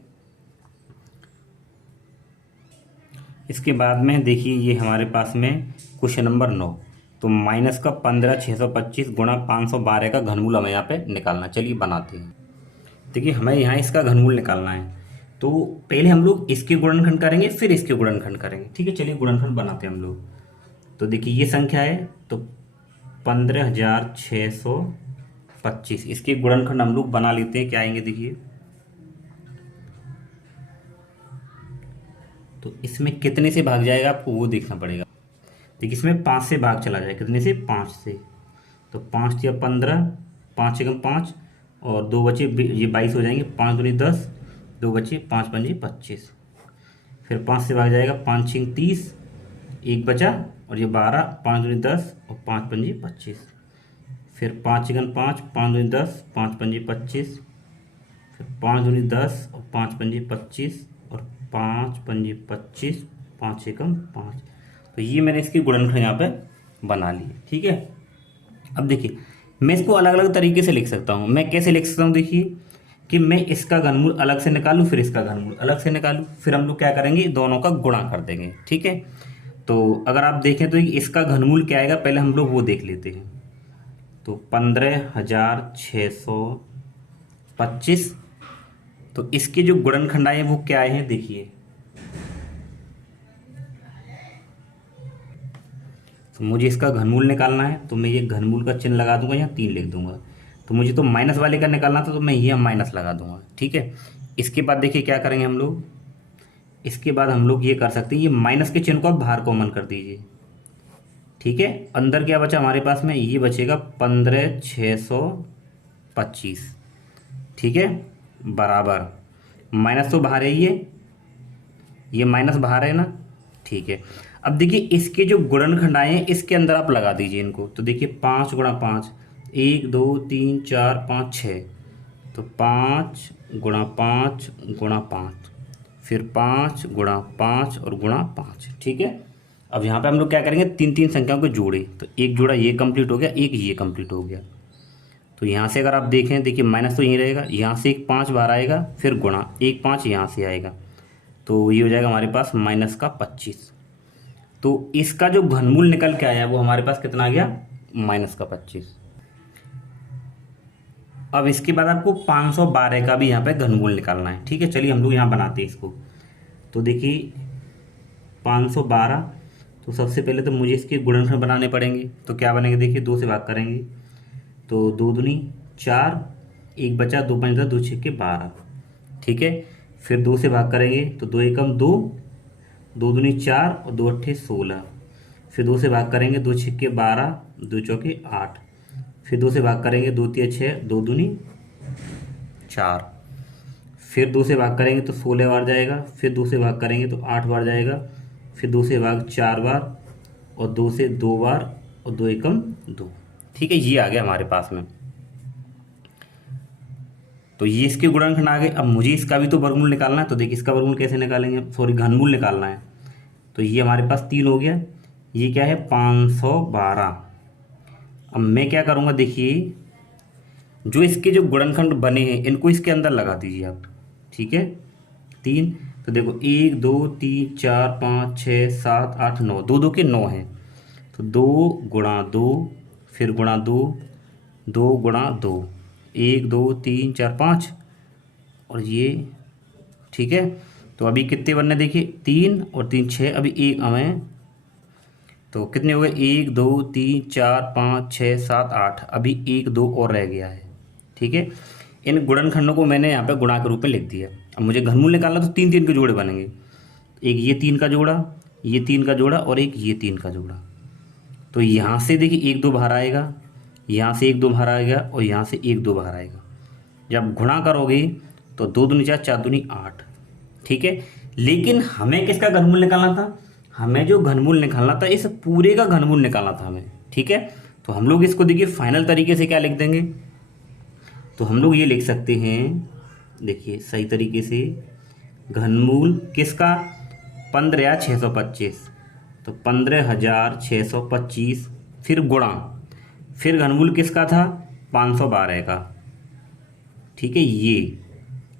इसके बाद में देखिए ये हमारे पास में क्वेश्चन नंबर 9, तो माइनस का 15 625 गुणा 512 का घनमूल हमें यहाँ पे निकालना। चलिए बनाते हैं। देखिए हमें यहाँ इसका घनमूल निकालना है, तो पहले हम लोग इसके गुणनखंड करेंगे, फिर इसके गुणनखंड करेंगे। ठीक है, चलिए गुणनखंड बनाते हैं हम लोग। तो देखिए ये संख्या है तो 15625, इसके गुणनखंड हम लोग बना लेते हैं। क्या आएंगे देखिए, तो इसमें कितने से भाग जाएगा आपको वो देखना पड़ेगा। देखिए इसमें 5 से भाग चला जाए, कितने से 5 से, तो 5 या 15, 5 एकम 5 और 2 बचे, ये 22 हो जाएंगे, 5 दूनी 10, 2 बचे, 5 पंजे 25, फिर 5 से भाग जाएगा, 5 6 30, 1 बचा और ये 12, 5 दूनी 10 और 5 पंजे 25, फिर 5 एकम 5, 5 दूनी 10, 5 पंजे 25, फिर 5 दूनी 10 और 5 पंजे 25 और 5 पंजे 25, 5 एकम 5। तो ये मैंने इसकी गुणनखंड यहाँ पे बना ली। ठीक है, अब देखिए मैं इसको अलग अलग तरीके से लिख सकता हूँ। मैं कैसे लिख सकता हूँ, देखिए कि मैं इसका घनमूल अलग से निकालूँ, फिर इसका घनमूल अलग से निकालूँ, फिर हम लोग क्या करेंगे, दोनों का गुणा कर देंगे। ठीक है, तो अगर आप देखें तो इसका घनमूल क्या आएगा, पहले हम लोग वो देख लेते हैं। तो 15625, तो इसके जो गुणनखंड आए वो क्या आए हैं देखिए, तो मुझे इसका घनमूल निकालना है, तो मैं ये घनमूल का चिन्ह लगा दूंगा, यहाँ 3 लिख दूंगा। तो मुझे तो माइनस वाले का निकालना था, तो मैं ये माइनस लगा दूंगा। ठीक है, इसके बाद देखिए क्या करेंगे हम लोग, इसके बाद हम लोग ये कर सकते हैं, ये माइनस के चिन्ह को आप बाहर कॉमन कर दीजिए। ठीक है, अंदर क्या बचा हमारे पास में, ये बचेगा 15625। ठीक है, बराबर माइनस तो बाहर है, ये माइनस बाहर है ना। ठीक है, अब देखिए इसके जो गुणनखंड आए हैं इसके अंदर आप लगा दीजिए इनको। तो देखिए 5 × 5, 1 2 3 4 5 6, तो 5 × 5 × 5, फिर 5 × 5 और गुणा 5। ठीक है, अब यहाँ पे हम लोग क्या करेंगे, 3 3 संख्याओं को जोड़े, तो एक जोड़ा ये कंप्लीट हो गया, एक ये कंप्लीट हो गया। तो यहाँ से अगर आप देखें, देखिए माइनस तो यहीं रहेगा, यहाँ से एक 5 बाहर आएगा, फिर गुणा, एक 5 यहाँ से आएगा, तो ये हो जाएगा हमारे पास माइनस का 25। तो इसका जो घनमूल निकल के आया वो हमारे पास कितना आ गया, माइनस का 25। अब इसके बाद आपको 512 का भी यहाँ पे घनमूल निकालना है। ठीक है, चलिए हम लोग यहाँ बनाते हैं इसको। तो देखिए 512, तो सबसे पहले तो मुझे इसके गुणनखंड बनाने पड़ेंगे। तो क्या बनेंगे, देखिए 2 से भाग करेंगे, तो 2 दूनी 4, 1 बचा, 2 5 10, 2 6 के 12। ठीक है, फिर 2 से भाग करेंगे, तो 2 एकम 2, 2 दूनी 4 और 2 अट्ठे 16, फिर 2 से भाग करेंगे, 2 6 के 12, 2 चौके 8, फिर 2 से भाग करेंगे, 2 3 6, 2 दूनी 4, फिर 2 से भाग करेंगे तो 16 बार जाएगा, फिर 2 से भाग करेंगे तो 8 बार जाएगा, फिर 2 से भाग 4 बार और 2 से 2 बार और 2 एकम 2। ठीक है, ये आ गया हमारे पास में। तो ये इसके गुणनखंड आ गए। अब मुझे इसका भी तो वर्गमूल निकालना है, तो देखिए इसका वर्गमूल कैसे निकालेंगे, सॉरी घनमूल निकालना है। तो ये हमारे पास 3 हो गया, ये क्या है 512। अब मैं क्या करूँगा, देखिए जो इसके जो गुणनखंड बने हैं इनको इसके अंदर लगा दीजिए आप। ठीक है, 3, तो देखो 1 2 3 4 5 6 7 8 9, 2 2 के 9 हैं, तो 2 × 2, फिर गुणा 2, 2 × 2, 1 2 3 4 5 और ये। ठीक है, तो अभी कितने बनने, देखिए 3 और 3 6, अभी एक हमें, तो कितने हो गए, 1 2 3 4 5 6 7 8, अभी 1 2 और रह गया है। ठीक है, इन गुणनखंडों को मैंने यहाँ पे गुणा के रूप में लिख दिया। अब मुझे घनमूल निकालना तो तीन तीन के जोड़े बनेंगे, एक ये तीन का जोड़ा, ये तीन का जोड़ा और एक ये तीन का जोड़ा। तो यहाँ से देखिए एक दो बाहर आएगा, यहाँ से एक दो बाहर आएगा और यहाँ से एक दो बाहर आएगा। जब गुणा करोगे तो दो दूनी चार, चार दूनी आठ, ठीक है। लेकिन हमें किसका घनमूल निकालना था, हमें जो घनमूल निकालना था इस पूरे का घनमूल निकालना था हमें, ठीक है। तो हम लोग इसको देखिए फाइनल तरीके से क्या लिख देंगे, तो हम लोग ये लिख सकते हैं, देखिए सही तरीके से, घनमूल किसका 15,625, तो 15,625 फिर गुणा, फिर घनमूल किसका था 512 का, ठीक है। ये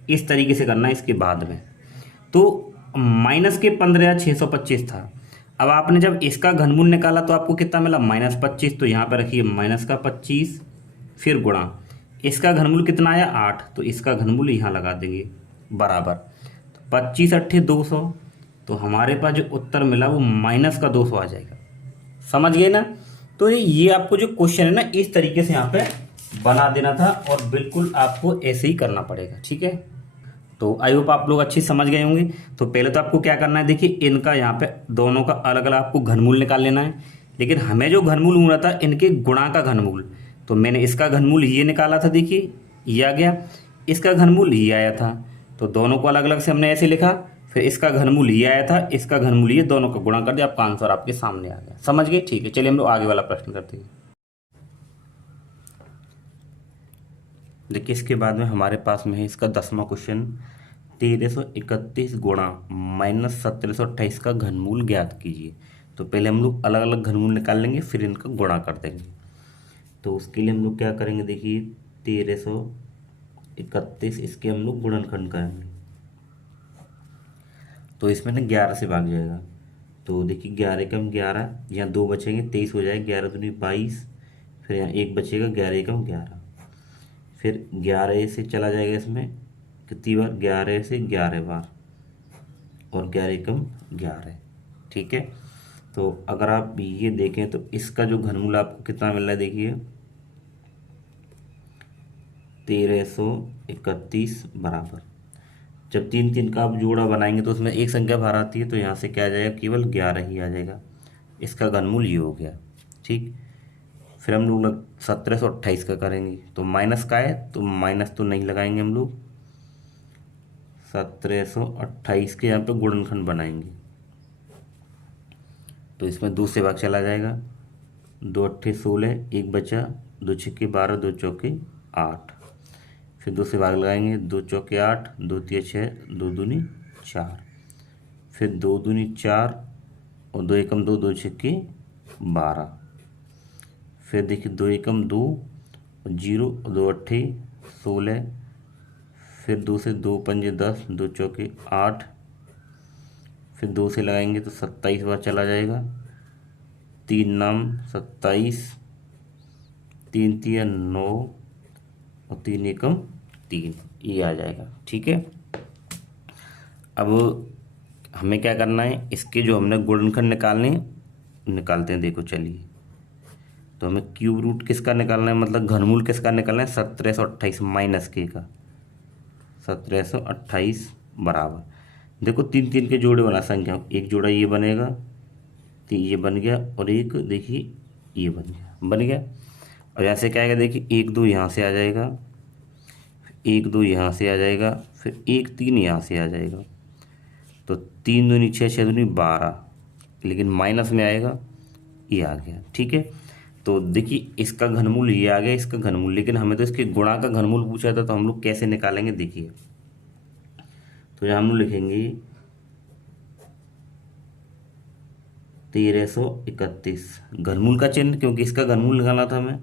इस तरीके से करना है इसके बाद में। तो माइनस के 15,625 था। अब आपने जब इसका घनमूल निकाला तो आपको कितना मिला -25, तो यहाँ पर रखिए माइनस का 25 फिर गुणा, इसका घनमूल कितना आया 8, तो इसका घनमूल यहाँ लगा देंगे बराबर, तो 25 अट्ठे 200, तो हमारे पास जो उत्तर मिला वो माइनस का 200 आ जाएगा। समझ गए ना। तो ये आपको जो क्वेश्चन है ना इस तरीके से यहाँ पे बना देना था और बिल्कुल आपको ऐसे ही करना पड़ेगा, ठीक है। तो आई होप आप लोग अच्छी समझ गए होंगे। तो पहले तो आपको क्या करना है, देखिए इनका यहाँ पे दोनों का अलग अलग आपको घनमूल निकाल लेना है। लेकिन हमें जो घनमूल मिला था इनके गुणा का घनमूल, तो मैंने इसका घनमूल ये निकाला था, देखिए ये आ गया, इसका घनमूल ये आया था, तो दोनों को अलग अलग से हमने ऐसे लिखा। फिर इसका घनमूल ये आया था, इसका घनमूल ये, दोनों का गुणा कर दिया, आपका आंसर आपके सामने आ गया। समझ गए, ठीक है। चलिए हम लोग आगे वाला प्रश्न करते हैं। देखिए इसके बाद में हमारे पास में है इसका 10वां क्वेश्चन, 1331 गुणा -1728 का घनमूल ज्ञात कीजिए। तो पहले हम लोग अलग अलग घनमूल निकाल लेंगे, फिर इनका गुणा कर देंगे। तो उसके लिए हम लोग क्या करेंगे, देखिए 1331 इसके हम लोग गुणनखंड करेंगे। तो इसमें ना 11 से भाग जाएगा, तो देखिए 11 कम 11, यहाँ 2 बचेंगे 23 हो जाएगा, 11 दूनी 22, फिर यहाँ 1 बचेगा, 11 कम 11, फिर 11 से चला जाएगा इसमें कितनी बार, 11 से 11 बार, और 11 कम 11, ठीक है। तो अगर आप ये देखें तो इसका जो घनमूल आपको कितना मिल रहा है, देखिए 1331 बराबर, जब तीन तीन का आप जोड़ा बनाएंगे तो उसमें एक संख्या बाहर आती है, तो यहाँ से क्या आ जाएगा, केवल 11 ही आ जाएगा। इसका घनमूल ये हो गया, ठीक। फिर हम लोग 1728 का करेंगे, तो माइनस का है तो माइनस तो नहीं लगाएंगे हम लोग, 1728 के यहाँ पे गुणनखंड बनाएंगे। तो इसमें 2 से भाग चला जाएगा, 2 अट्ठे 16, 1 बचा, 2 छक्के 12, 2 चौके 8, फिर 2 से भाग लगाएंगे, 2 चौके 8, 2 तिया 6, 2 दूनी 4, फिर 2 दूनी 4 और 2 एकम 2, 2 छक्के 12, फिर देखिए 2 एकम 2 और 0, 2 अट्ठे 16, फिर 2 से 2 पंजे 10, 2 चौके 8, फिर 2 से लगाएंगे तो 27 बार चला जाएगा, 3 नाम 27, 3 तिया 9 और 3 एकम 3, ये आ जाएगा, ठीक है। अब हमें क्या करना है, इसके जो हमने गुणनखंड निकालते हैं। देखो चलिए, तो हमें क्यूब रूट किसका निकालना है, मतलब घनमूल किसका निकालना है, 1728 माइनस के का, 1728 बराबर, देखो 3 3 के जोड़े बना संख्या, एक जोड़ा ये बनेगा, तो ये बन गया, और एक देखिए ये बन गया। और यहाँ से क्या आएगा, देखिए 1 2 यहाँ से आ जाएगा, 1 2 यहाँ से आ जाएगा, फिर 1 3 यहाँ से आ जाएगा, तो 3 दूनी 6, 6 दूनी 12, लेकिन माइनस में आएगा, ये आ गया, ठीक है। तो देखिए इसका घनमूल ये आ गया, इसका घनमूल, लेकिन हमें तो इसके गुणा का घनमूल पूछा था, तो हम लोग कैसे निकालेंगे, देखिए। तो यहाँ हम लोग लिखेंगे 1331 घनमूल का चिन्ह, क्योंकि इसका घनमूल निकालना था हमें,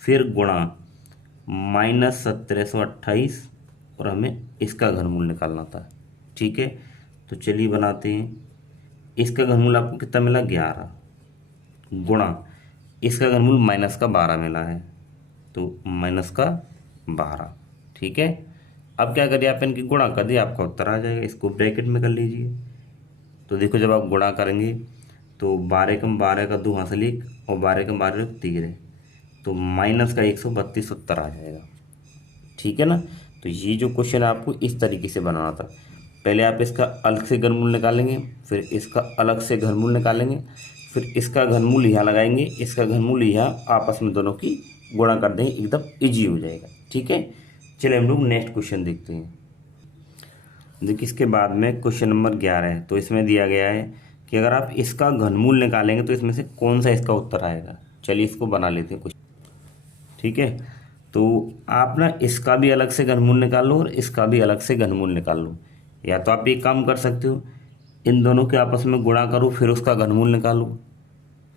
फिर गुणा -1728 और हमें इसका घनमूल निकालना था, ठीक है। तो चलिए बनाते हैं। इसका घनमूल आपको कितना मिला, 11, गुणा इसका घनमूल -12 मिला है, तो -12, ठीक है। अब क्या करिए, आप इनकी गुणा कर दिए, आपका उत्तर आ जाएगा, इसको ब्रैकेट में कर लीजिए। तो देखो जब आप गुणा करेंगे तो 12 कम 12 का 2 हासिल 1 और 12 कम 12 13, तो माइनस का 132 उत्तर आ जाएगा, ठीक है ना। तो ये जो क्वेश्चन है आपको इस तरीके से बनाना था। पहले आप इसका अलग से घनमूल निकालेंगे, फिर इसका अलग से घनमूल निकालेंगे, फिर इसका घनमूल यहाँ लगाएंगे, इसका घनमूल यहाँ, आपस में दोनों की गुणा कर देंगे, एकदम इजी हो जाएगा। ठीक है, चलिए हम लोग नेक्स्ट क्वेश्चन देखते हैं। देखिए इसके बाद में क्वेश्चन नंबर 11 है। तो इसमें दिया गया है कि अगर आप इसका घनमूल निकालेंगे तो इसमें से कौन सा इसका उत्तर आएगा। चलिए इसको बना लेते हैं कुछ। ठीक है, तो आप ना इसका भी अलग से घनमूल निकाल लो और इसका भी अलग से घनमूल निकाल लो। या तो आप एक काम कर सकते हो, इन दोनों के आपस में गुणा करो फिर उसका घनमूल निकालो।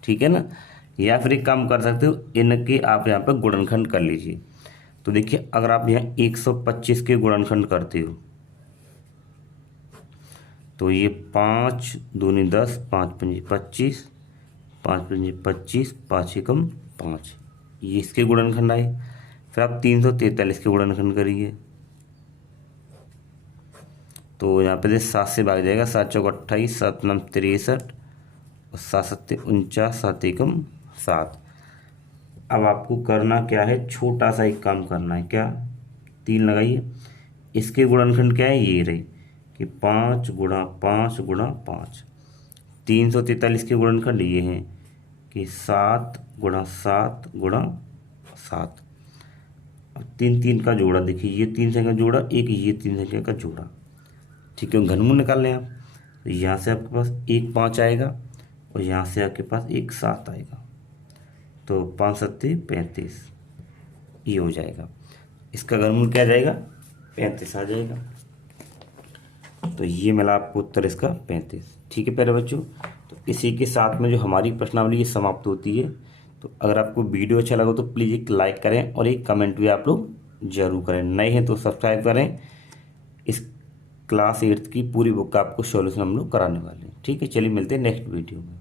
ठीक है ना, या फिर एक काम कर सकते हो, इनके आप यहाँ पर गुणनखंड कर लीजिए। तो देखिए अगर आप यहाँ 125 के गुणनखंड करते हो तो ये 5 दूनी 10, 5 पंजी 25, 5 पंजी 25, 5 एकम 5, ये इसके गुणनखंड आए। फिर आप 343 के गुणनखंड करिए तो यहाँ पे 7 से भाग जाएगा, 7 चौक 28, 7 नम 63 और 7 सत्ते 49, 7 एकम 7। अब आपको करना क्या है, छोटा सा एक काम करना है। क्या, 3 लगाइए। इसके गुणनखंड क्या है, ये रही कि 5 गुणा 5 गुणा 5। 343 के गुणनखंड ये हैं कि 7 गुणा 7 गुणा 7। अब 3 3 का जोड़ा, देखिए ये 3 संख्या का जोड़ा, एक ये 3 संख्या का जोड़ा। ठीक है, घनमूल निकाल लें आप। तो यहाँ से आपके पास 1 5 आएगा और यहाँ से आपके पास 1 7 आएगा। तो 5 सत्ते 35 ये हो जाएगा। इसका घनमूल क्या आ जाएगा, 35 आ जाएगा। तो ये मिला आपको उत्तर इसका 35। ठीक है प्यारे बच्चों, तो इसी के साथ में जो हमारी प्रश्नावली ये समाप्त होती है। तो अगर आपको वीडियो अच्छा लगा तो प्लीज़ एक लाइक करें और एक कमेंट भी आप लोग जरूर करें। नए हैं तो सब्सक्राइब करें। इस क्लास 8th की पूरी बुक का आपको सॉल्यूशन हम लोग कराने वाले हैं। ठीक है, चलिए मिलते हैं नेक्स्ट वीडियो में।